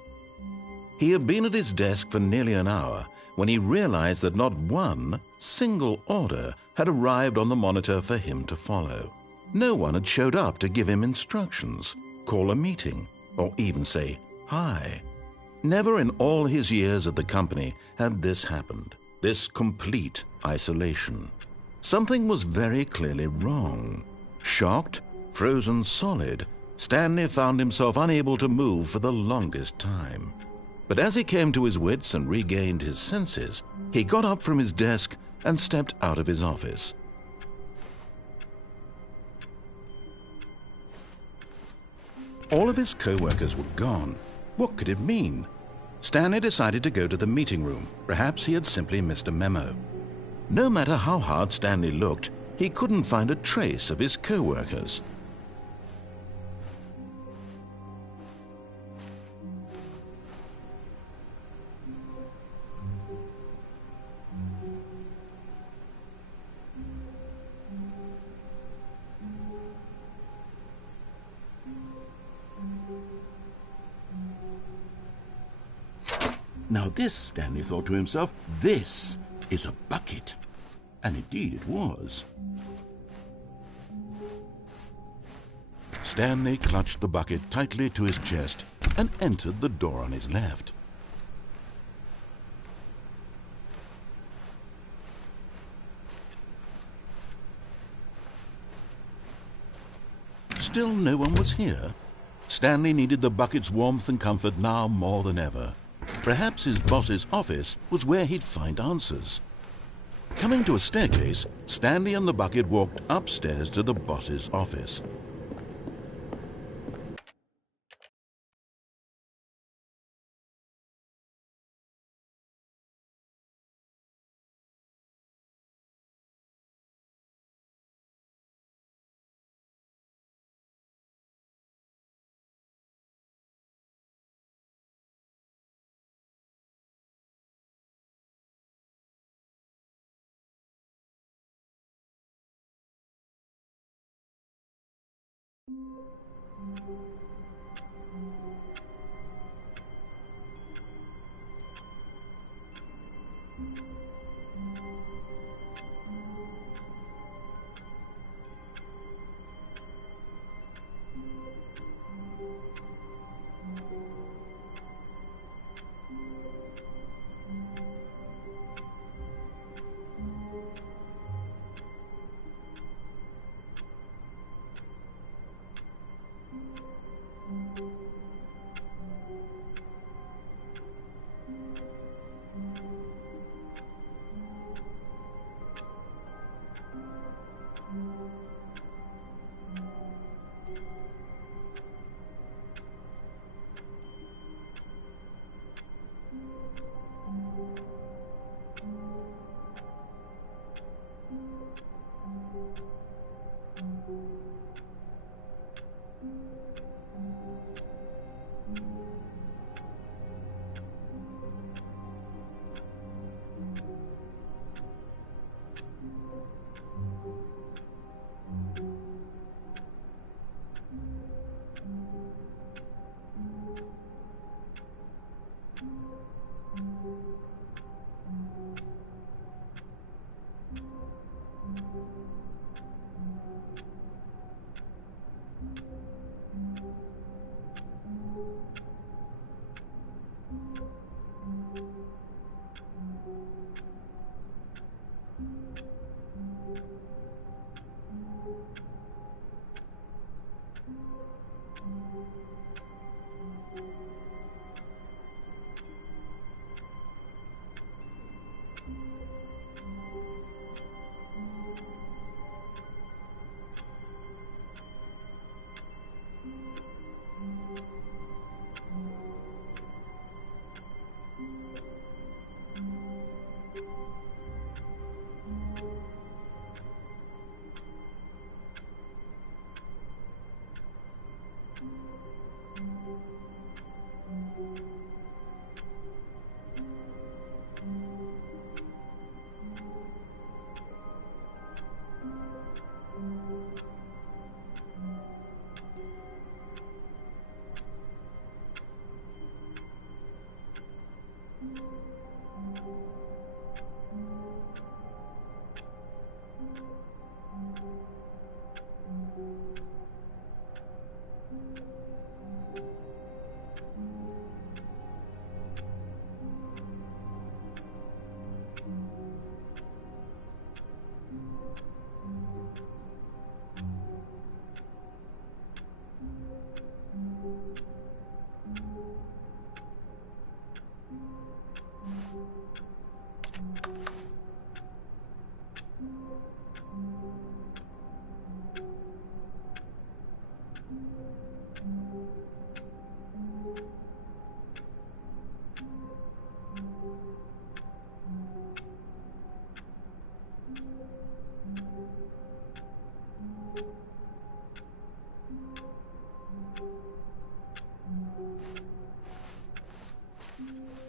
He had been at his desk for nearly an hour when he realized that not one single order had arrived on the monitor for him to follow. No one had showed up to give him instructions, call a meeting, or even say hi. Never in all his years at the company had this happened, this complete isolation. Something was very clearly wrong. Shocked, frozen solid, Stanley found himself unable to move for the longest time. But as he came to his wits and regained his senses, he got up from his desk and stepped out of his office. All of his co-workers were gone. What could it mean? Stanley decided to go to the meeting room. Perhaps he had simply missed a memo. No matter how hard Stanley looked, he couldn't find a trace of his co-workers. Now this, Stanley thought to himself, this is a bucket. And indeed it was. Stanley clutched the bucket tightly to his chest and entered the door on his left. Still no one was here. Stanley needed the bucket's warmth and comfort now more than ever. Perhaps his boss's office was where he'd find answers. Coming to a staircase, Stanley and the bucket walked upstairs to the boss's office.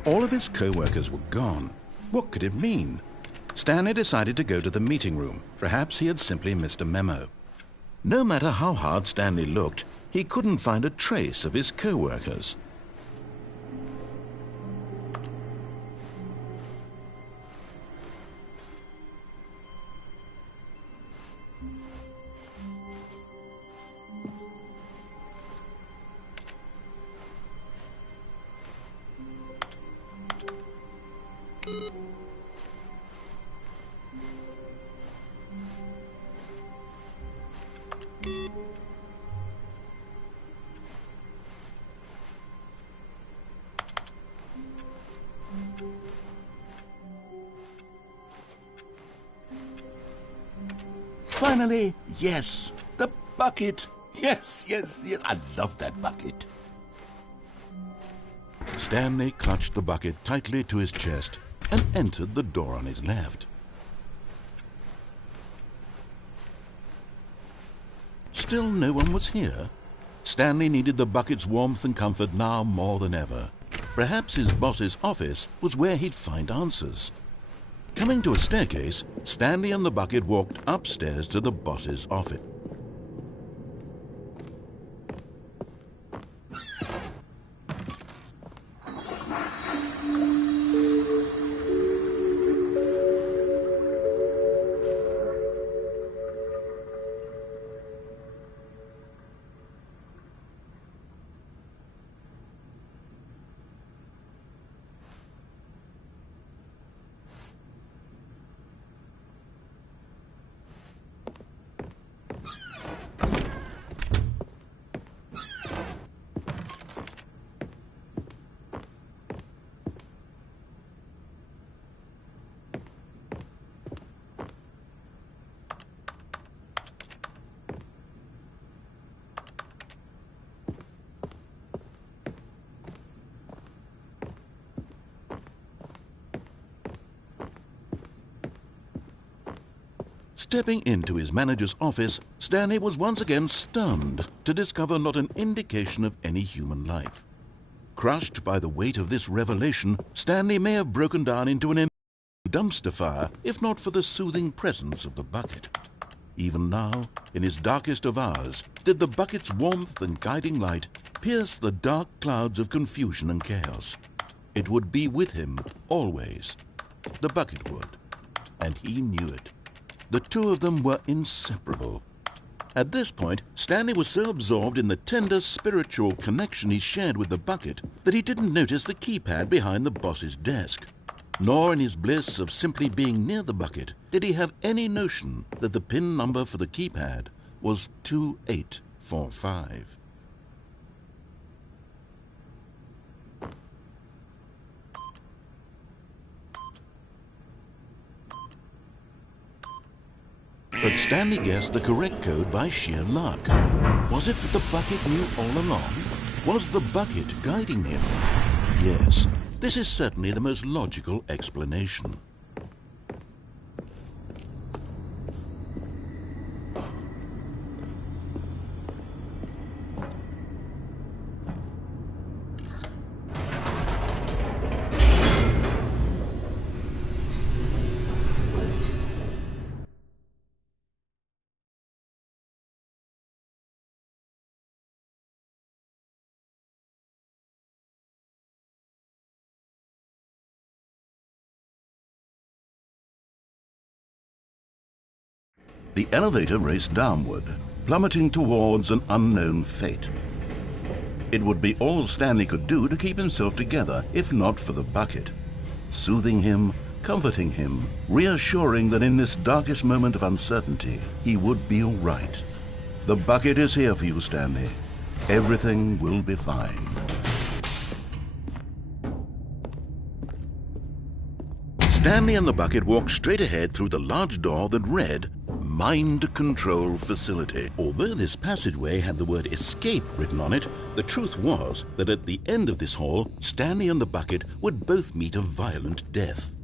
All of his co-workers were gone. What could it mean? Stanley decided to go to the meeting room. Perhaps he had simply missed a memo. No matter how hard Stanley looked, he couldn't find a trace of his co-workers. Finally, yes, the bucket. Yes, yes, yes, I love that bucket. Stanley clutched the bucket tightly to his chest and entered the door on his left. Still no one was here. Stanley needed the bucket's warmth and comfort now more than ever. Perhaps his boss's office was where he'd find answers. Coming to a staircase, Stanley and the bucket walked upstairs to the boss's office. Stepping into his manager's office, Stanley was once again stunned to discover not an indication of any human life. Crushed by the weight of this revelation, Stanley may have broken down into an dumpster fire if not for the soothing presence of the bucket. Even now, in his darkest of hours, did the bucket's warmth and guiding light pierce the dark clouds of confusion and chaos. It would be with him always. The bucket would, and he knew it. The two of them were inseparable. At this point, Stanley was so absorbed in the tender spiritual connection he shared with the bucket that he didn't notice the keypad behind the boss's desk. Nor in his bliss of simply being near the bucket did he have any notion that the PIN number for the keypad was 2845. But Stanley guessed the correct code by sheer luck. Was it that the bucket knew all along? Was the bucket guiding him? Yes, this is certainly the most logical explanation. The elevator raced downward, plummeting towards an unknown fate. It would be all Stanley could do to keep himself together, if not for the bucket. Soothing him, comforting him, reassuring that in this darkest moment of uncertainty, he would be all right. The bucket is here for you, Stanley. Everything will be fine. Stanley and the bucket walked straight ahead through the large door that read, Mind Control Facility. Although this passageway had the word escape written on it, the truth was that at the end of this hall, Stanley and the bucket would both meet a violent death.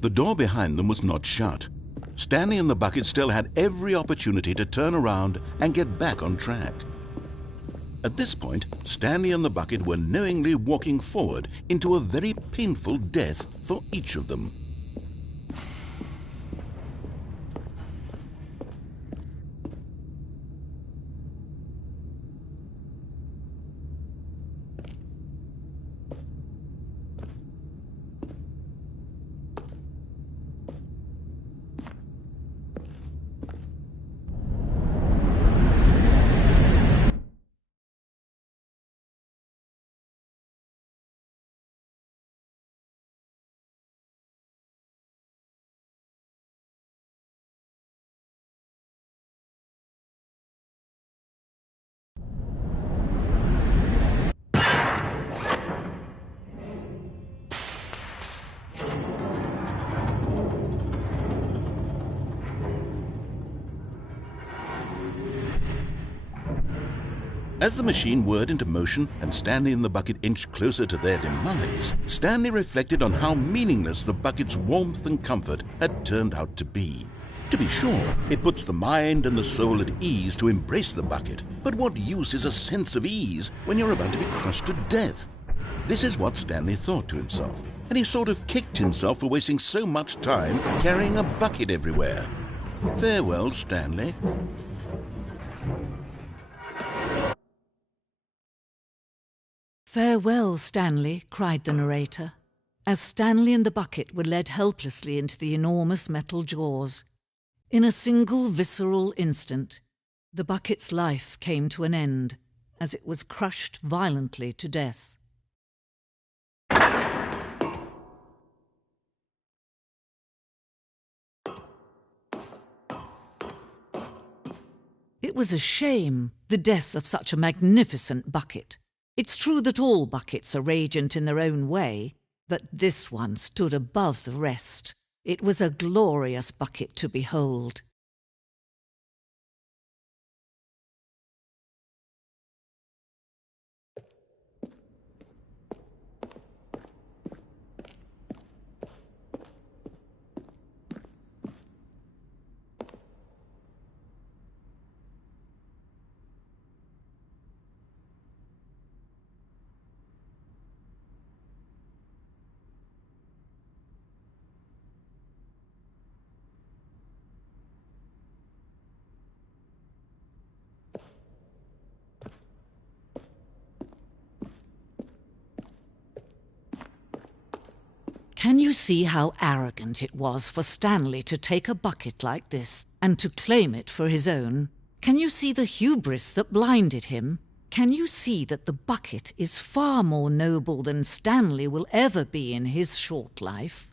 The door behind them was not shut. Stanley and the bucket still had every opportunity to turn around and get back on track. At this point, Stanley and the bucket were knowingly walking forward into a very painful death for each of them. As the machine whirred into motion and Stanley and the bucket inched closer to their demise, Stanley reflected on how meaningless the bucket's warmth and comfort had turned out to be. To be sure, it puts the mind and the soul at ease to embrace the bucket, but what use is a sense of ease when you're about to be crushed to death? This is what Stanley thought to himself, and he sort of kicked himself for wasting so much time carrying a bucket everywhere. Farewell, Stanley. "Farewell, Stanley," cried the narrator, as Stanley and the bucket were led helplessly into the enormous metal jaws. In a single visceral instant, the bucket's life came to an end, as it was crushed violently to death. It was a shame, the death of such a magnificent bucket. It's true that all buckets are radiant in their own way, but this one stood above the rest. It was a glorious bucket to behold. Can you see how arrogant it was for Stanley to take a bucket like this and to claim it for his own? Can you see the hubris that blinded him? Can you see that the bucket is far more noble than Stanley will ever be in his short life?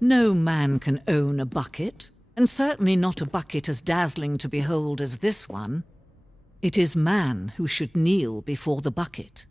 No man can own a bucket, and certainly not a bucket as dazzling to behold as this one. It is man who should kneel before the bucket.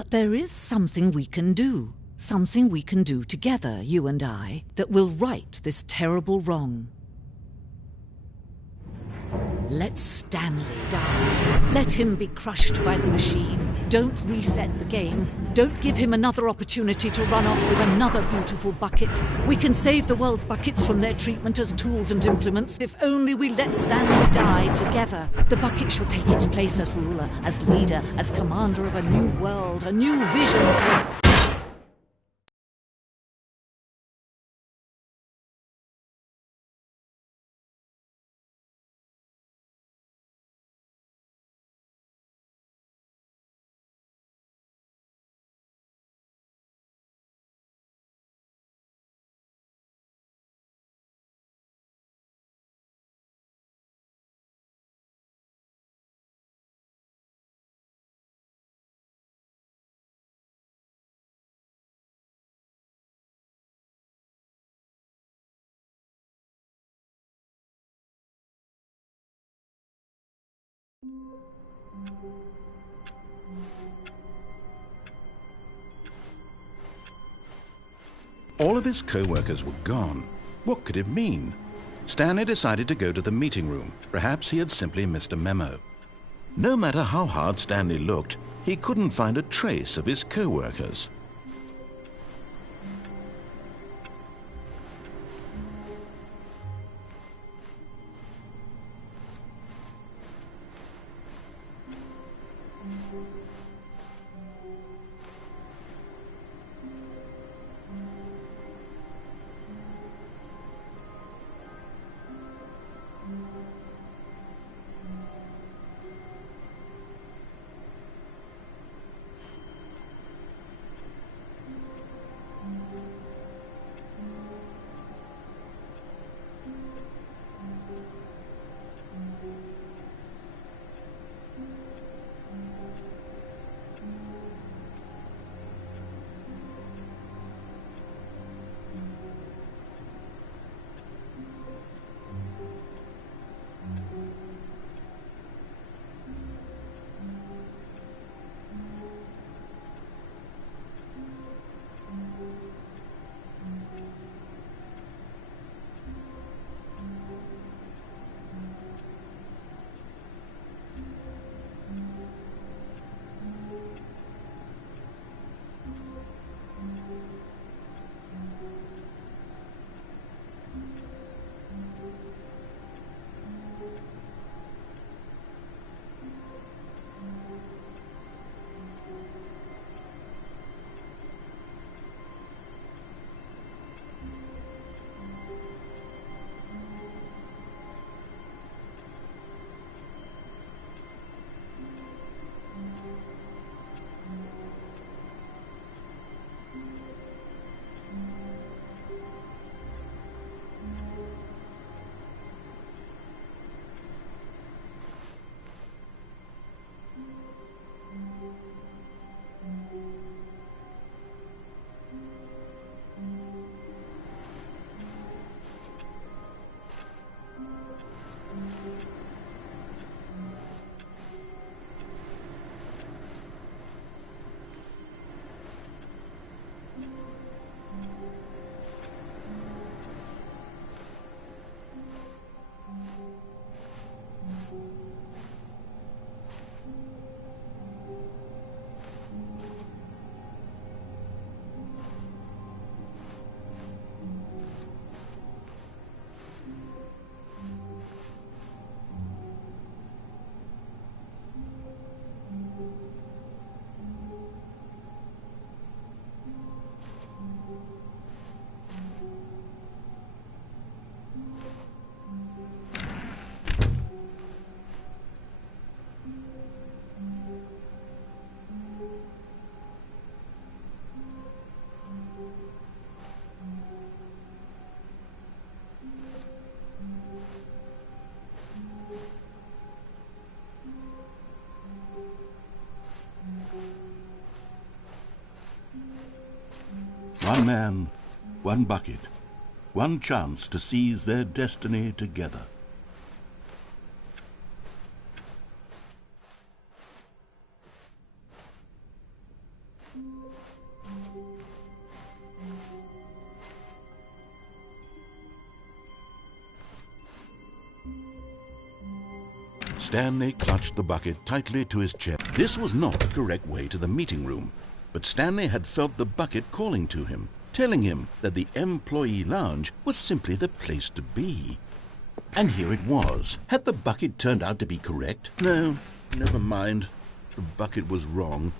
But there is something we can do. Something we can do together, you and I, that will right this terrible wrong. Let Stanley die. Let him be crushed by the machine. Don't reset the game. Don't give him another opportunity to run off with another beautiful bucket. We can save the world's buckets from their treatment as tools and implements if only we let Stanley die together. The bucket shall take its place as ruler, as leader, as commander of a new world, a new vision. All of his co-workers were gone. What could it mean? Stanley decided to go to the meeting room. Perhaps he had simply missed a memo. No matter how hard Stanley looked, he couldn't find a trace of his co-workers. One man, one bucket, one chance to seize their destiny together. Stanley clutched the bucket tightly to his chest. This was not the correct way to the meeting room, but Stanley had felt the bucket calling to him, telling him that the employee lounge was simply the place to be. And here it was. Had the bucket turned out to be correct? No, never mind. The bucket was wrong.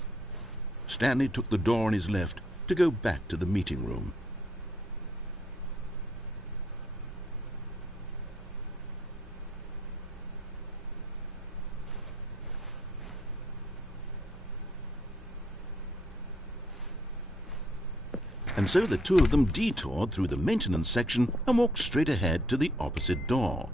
Stanley took the door on his left to go back to the meeting room. And so the two of them detoured through the maintenance section and walked straight ahead to the opposite door.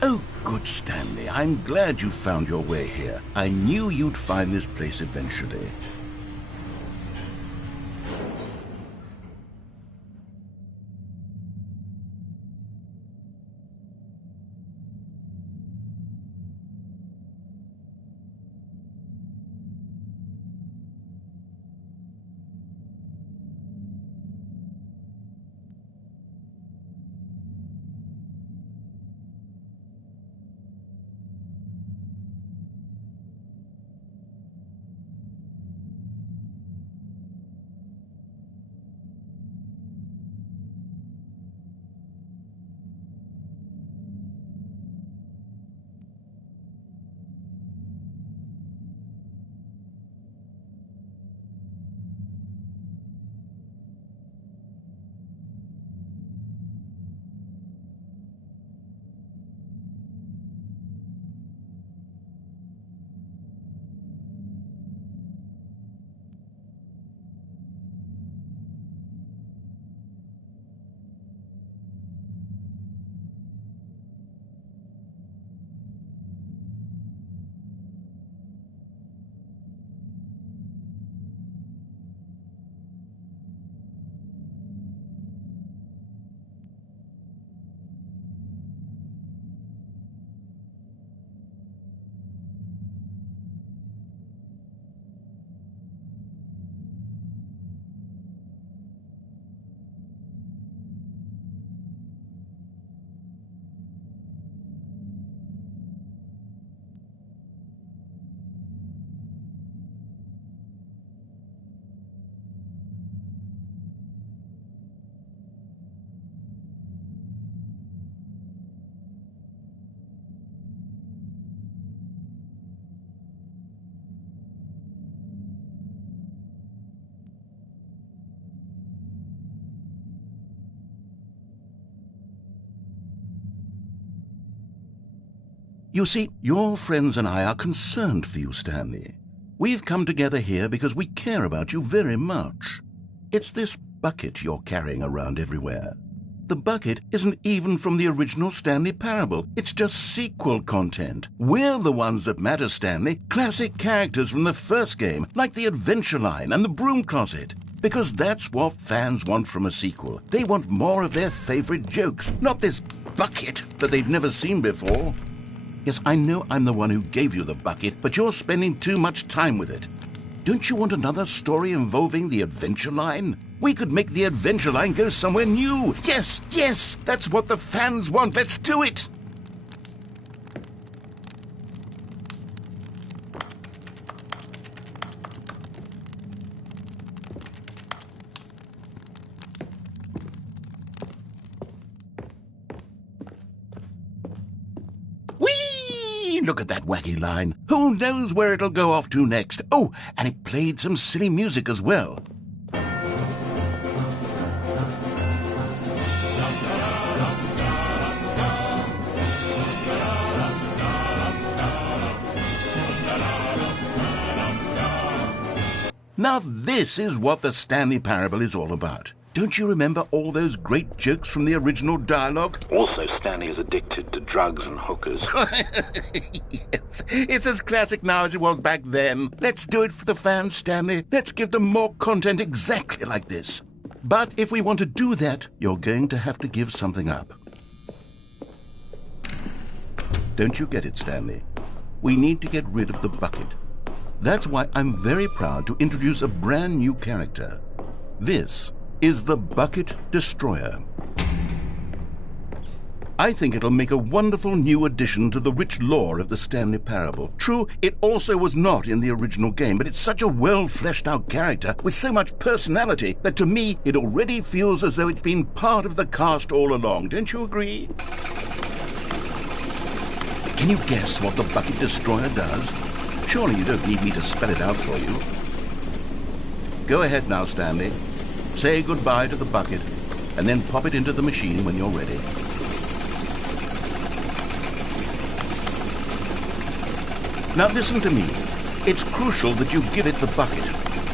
Oh, good, Stanley. I'm glad you found your way here. I knew you'd find this place eventually. You see, your friends and I are concerned for you, Stanley. We've come together here because we care about you very much. It's this bucket you're carrying around everywhere. The bucket isn't even from the original Stanley Parable. It's just sequel content. We're the ones that matter, Stanley. Classic characters from the first game, like the Adventure Line and the Broom Closet. Because that's what fans want from a sequel. They want more of their favorite jokes, not this bucket that they've never seen before. Yes, I know I'm the one who gave you the bucket, but you're spending too much time with it. Don't you want another story involving the Adventure Line? We could make the Adventure Line go somewhere new. Yes, yes, that's what the fans want. Let's do it. Look at that wacky line. Who knows where it'll go off to next? Oh, and it played some silly music as well. Now this is what the Stanley Parable is all about. Don't you remember all those great jokes from the original dialogue? Also, Stanley is addicted to drugs and hookers. Yes, it's as classic now as it was back then. Let's do it for the fans, Stanley. Let's give them more content exactly like this. But if we want to do that, you're going to have to give something up. Don't you get it, Stanley? We need to get rid of the bucket. That's why I'm very proud to introduce a brand new character. This is the Bucket Destroyer. I think it'll make a wonderful new addition to the rich lore of the Stanley Parable. True, it also was not in the original game, but it's such a well-fleshed-out character with so much personality that to me it already feels as though it's been part of the cast all along. Don't you agree? Can you guess what the Bucket Destroyer does? Surely you don't need me to spell it out for you. Go ahead now, Stanley. Say goodbye to the bucket, and then pop it into the machine when you're ready. Now listen to me. It's crucial that you give it the bucket.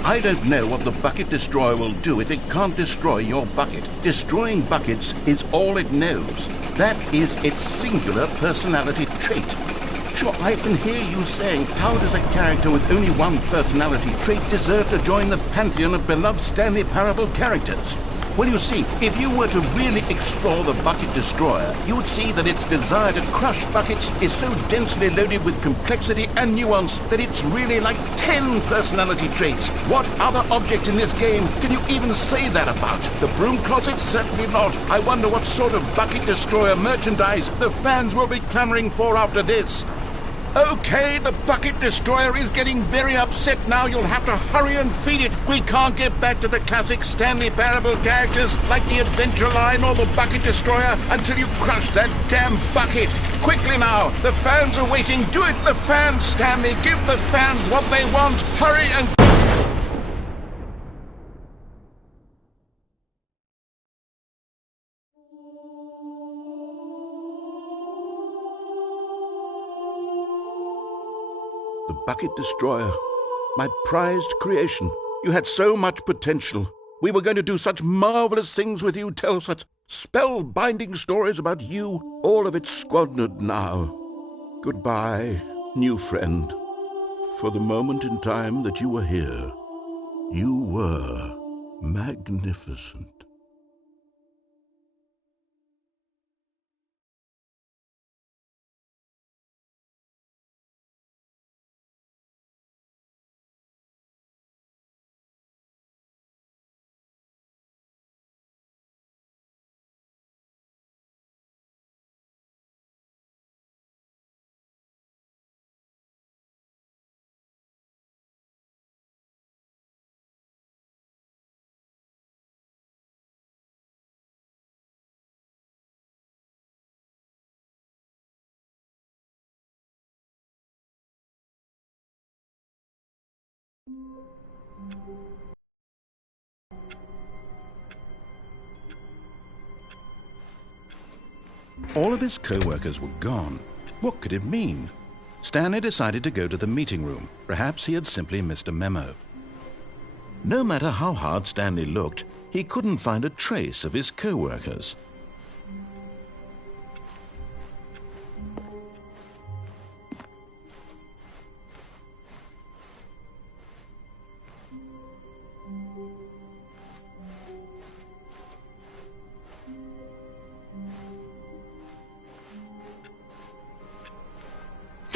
I don't know what the Bucket Destroyer will do if it can't destroy your bucket. Destroying buckets is all it knows. That is its singular personality trait. Sure, I can hear you saying, how does a character with only one personality trait deserve to join the pantheon of beloved Stanley Parable characters? Well, you see, if you were to really explore the Bucket Destroyer, you would see that its desire to crush buckets is so densely loaded with complexity and nuance that it's really like 10 personality traits. What other object in this game can you even say that about? The broom closet? Certainly not. I wonder what sort of Bucket Destroyer merchandise the fans will be clamoring for after this. Okay, the Bucket Destroyer is getting very upset now. You'll have to hurry and feed it. We can't get back to the classic Stanley Parable characters like the Adventure Line or the Bucket Destroyer until you crush that damn bucket. Quickly now, the fans are waiting. Do it, the fans, Stanley. Give the fans what they want. Hurry and... The Bucket Destroyer, my prized creation. You had so much potential. We were going to do such marvelous things with you, tell such spellbinding stories about you. All of it squandered now. Goodbye, new friend. For the moment in time that you were here, you were magnificent. All of his co-workers were gone. What could it mean? Stanley decided to go to the meeting room. Perhaps he had simply missed a memo. No matter how hard Stanley looked, he couldn't find a trace of his co-workers.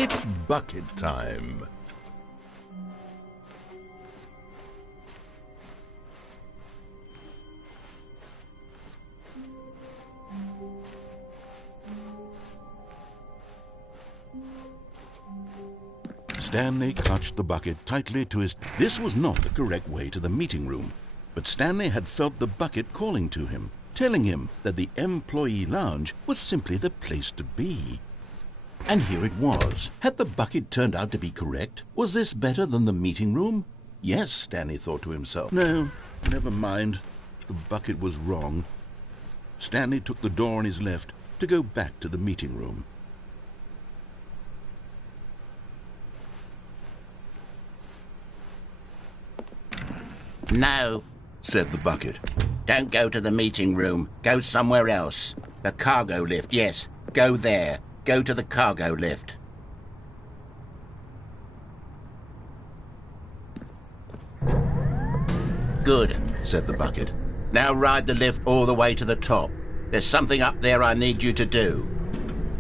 It's bucket time. Stanley clutched the bucket tightly to his... This was not the correct way to the meeting room, but Stanley had felt the bucket calling to him, telling him that the employee lounge was simply the place to be. And here it was. Had the bucket turned out to be correct? Was this better than the meeting room? Yes, Stanley thought to himself. No, never mind. The bucket was wrong. Stanley took the door on his left to go back to the meeting room. No, Said the bucket. Don't go to the meeting room. Go somewhere else. The cargo lift, yes. Go there. Go to the cargo lift. Good, said the bucket. Now ride the lift all the way to the top. There's something up there I need you to do.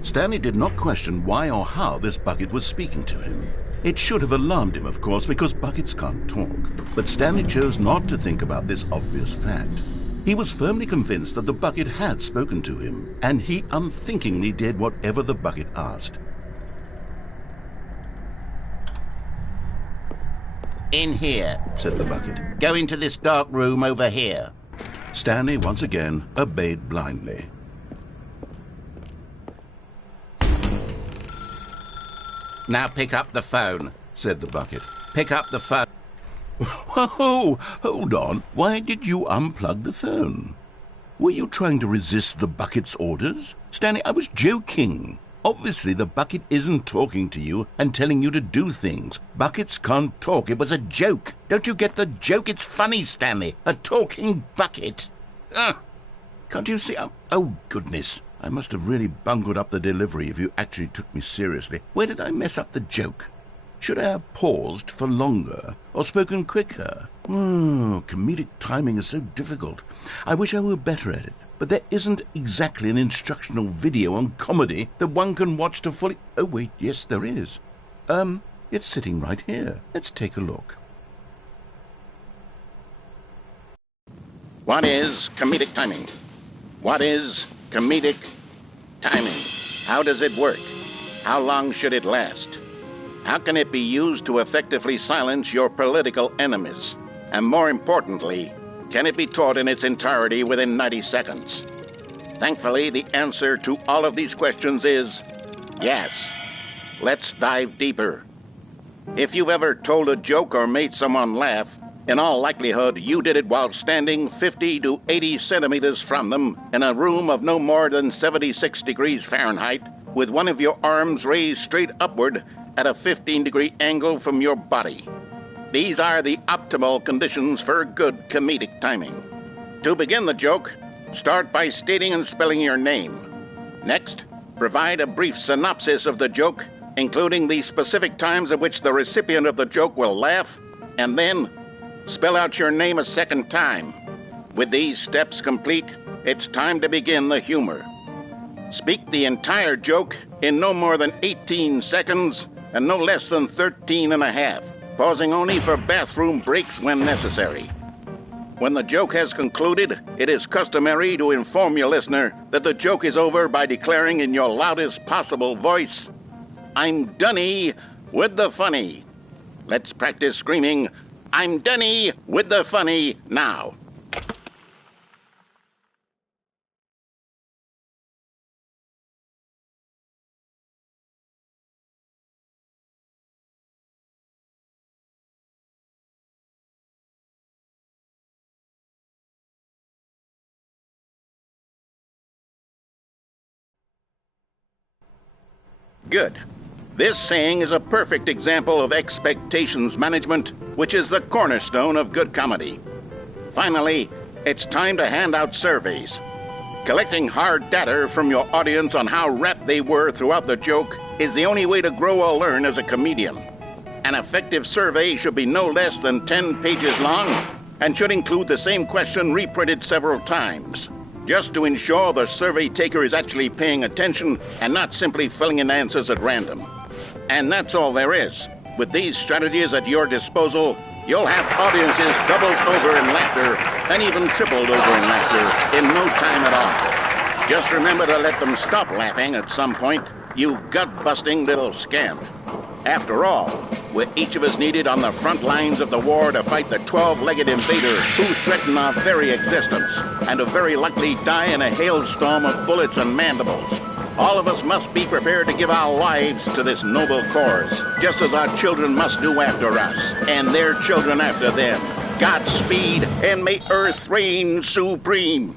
Stanley did not question why or how this bucket was speaking to him. It should have alarmed him, of course, because buckets can't talk. But Stanley chose not to think about this obvious fact. He was firmly convinced that the bucket had spoken to him, and he unthinkingly did whatever the bucket asked. In here, said the bucket. Go into this dark room over here. Stanley once again obeyed blindly. Now pick up the phone, said the bucket. Pick up the phone. Whoa, hold on. Why did you unplug the phone? Were you trying to resist the bucket's orders? Stanley, I was joking. Obviously, the bucket isn't talking to you and telling you to do things. Buckets can't talk. It was a joke. Don't you get the joke? It's funny, Stanley. A talking bucket. Can't you see? Oh, goodness. I must have really bungled up the delivery if you actually took me seriously. Where did I mess up the joke? Should I have paused for longer or spoken quicker? Comedic timing is so difficult. I wish I were better at it. But there isn't exactly an instructional video on comedy that one can watch to fully... Oh, wait, yes, there is. It's sitting right here. Let's take a look. What is comedic timing? What is comedic timing? How does it work? How long should it last? How can it be used to effectively silence your political enemies? And more importantly, can it be taught in its entirety within 90 seconds? Thankfully, the answer to all of these questions is yes. Let's dive deeper. If you've ever told a joke or made someone laugh, in all likelihood, you did it while standing 50 to 80 centimeters from them in a room of no more than 76 degrees Fahrenheit, with one of your arms raised straight upward at a 15-degree angle from your body. These are the optimal conditions for good comedic timing. To begin the joke, start by stating and spelling your name. Next, provide a brief synopsis of the joke, including the specific times at which the recipient of the joke will laugh, and then spell out your name a second time. With these steps complete, it's time to begin the humor. Speak the entire joke in no more than 18 seconds and no less than 13 and a half, pausing only for bathroom breaks when necessary. When the joke has concluded, it is customary to inform your listener that the joke is over by declaring in your loudest possible voice, "I'm Dunny with the funny." Let's practice screaming, "I'm Dunny with the funny" now. Good. This saying is a perfect example of expectations management, which is the cornerstone of good comedy. Finally, it's time to hand out surveys. Collecting hard data from your audience on how rapt they were throughout the joke is the only way to grow or learn as a comedian. An effective survey should be no less than 10 pages long and should include the same question reprinted several times, just to ensure the survey taker is actually paying attention and not simply filling in answers at random. And that's all there is. With these strategies at your disposal, you'll have audiences doubled over in laughter and even tripled over in laughter in no time at all. Just remember to let them stop laughing at some point, you gut-busting little scamp. After all, we're each of us needed on the front lines of the war to fight the 12-legged invader who threaten our very existence and who very likely die in a hailstorm of bullets and mandibles. All of us must be prepared to give our lives to this noble cause, just as our children must do after us, and their children after them. Godspeed, and may Earth reign supreme.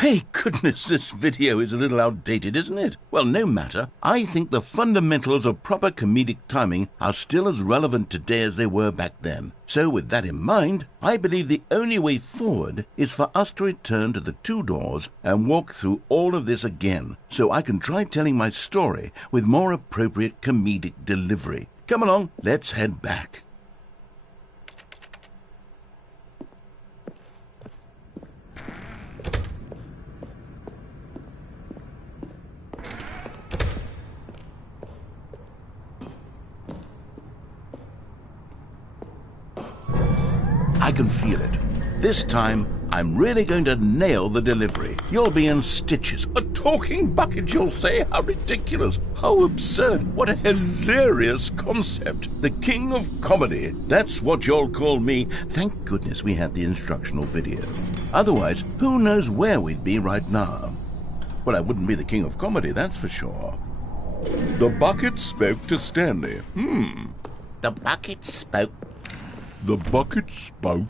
Hey, goodness, this video is a little outdated, isn't it? Well, no matter. I think the fundamentals of proper comedic timing are still as relevant today as they were back then. So with that in mind, I believe the only way forward is for us to return to the two doors and walk through all of this again, so I can try telling my story with more appropriate comedic delivery. Come along, let's head back. I can feel it. This time, I'm really going to nail the delivery. You'll be in stitches. A talking bucket, you'll say? How ridiculous. How absurd. What a hilarious concept. The king of comedy. That's what you'll call me. Thank goodness we had the instructional video. Otherwise, who knows where we'd be right now. Well, I wouldn't be the king of comedy, that's for sure. The bucket spoke to Stanley. The bucket spoke. The bucket spoke.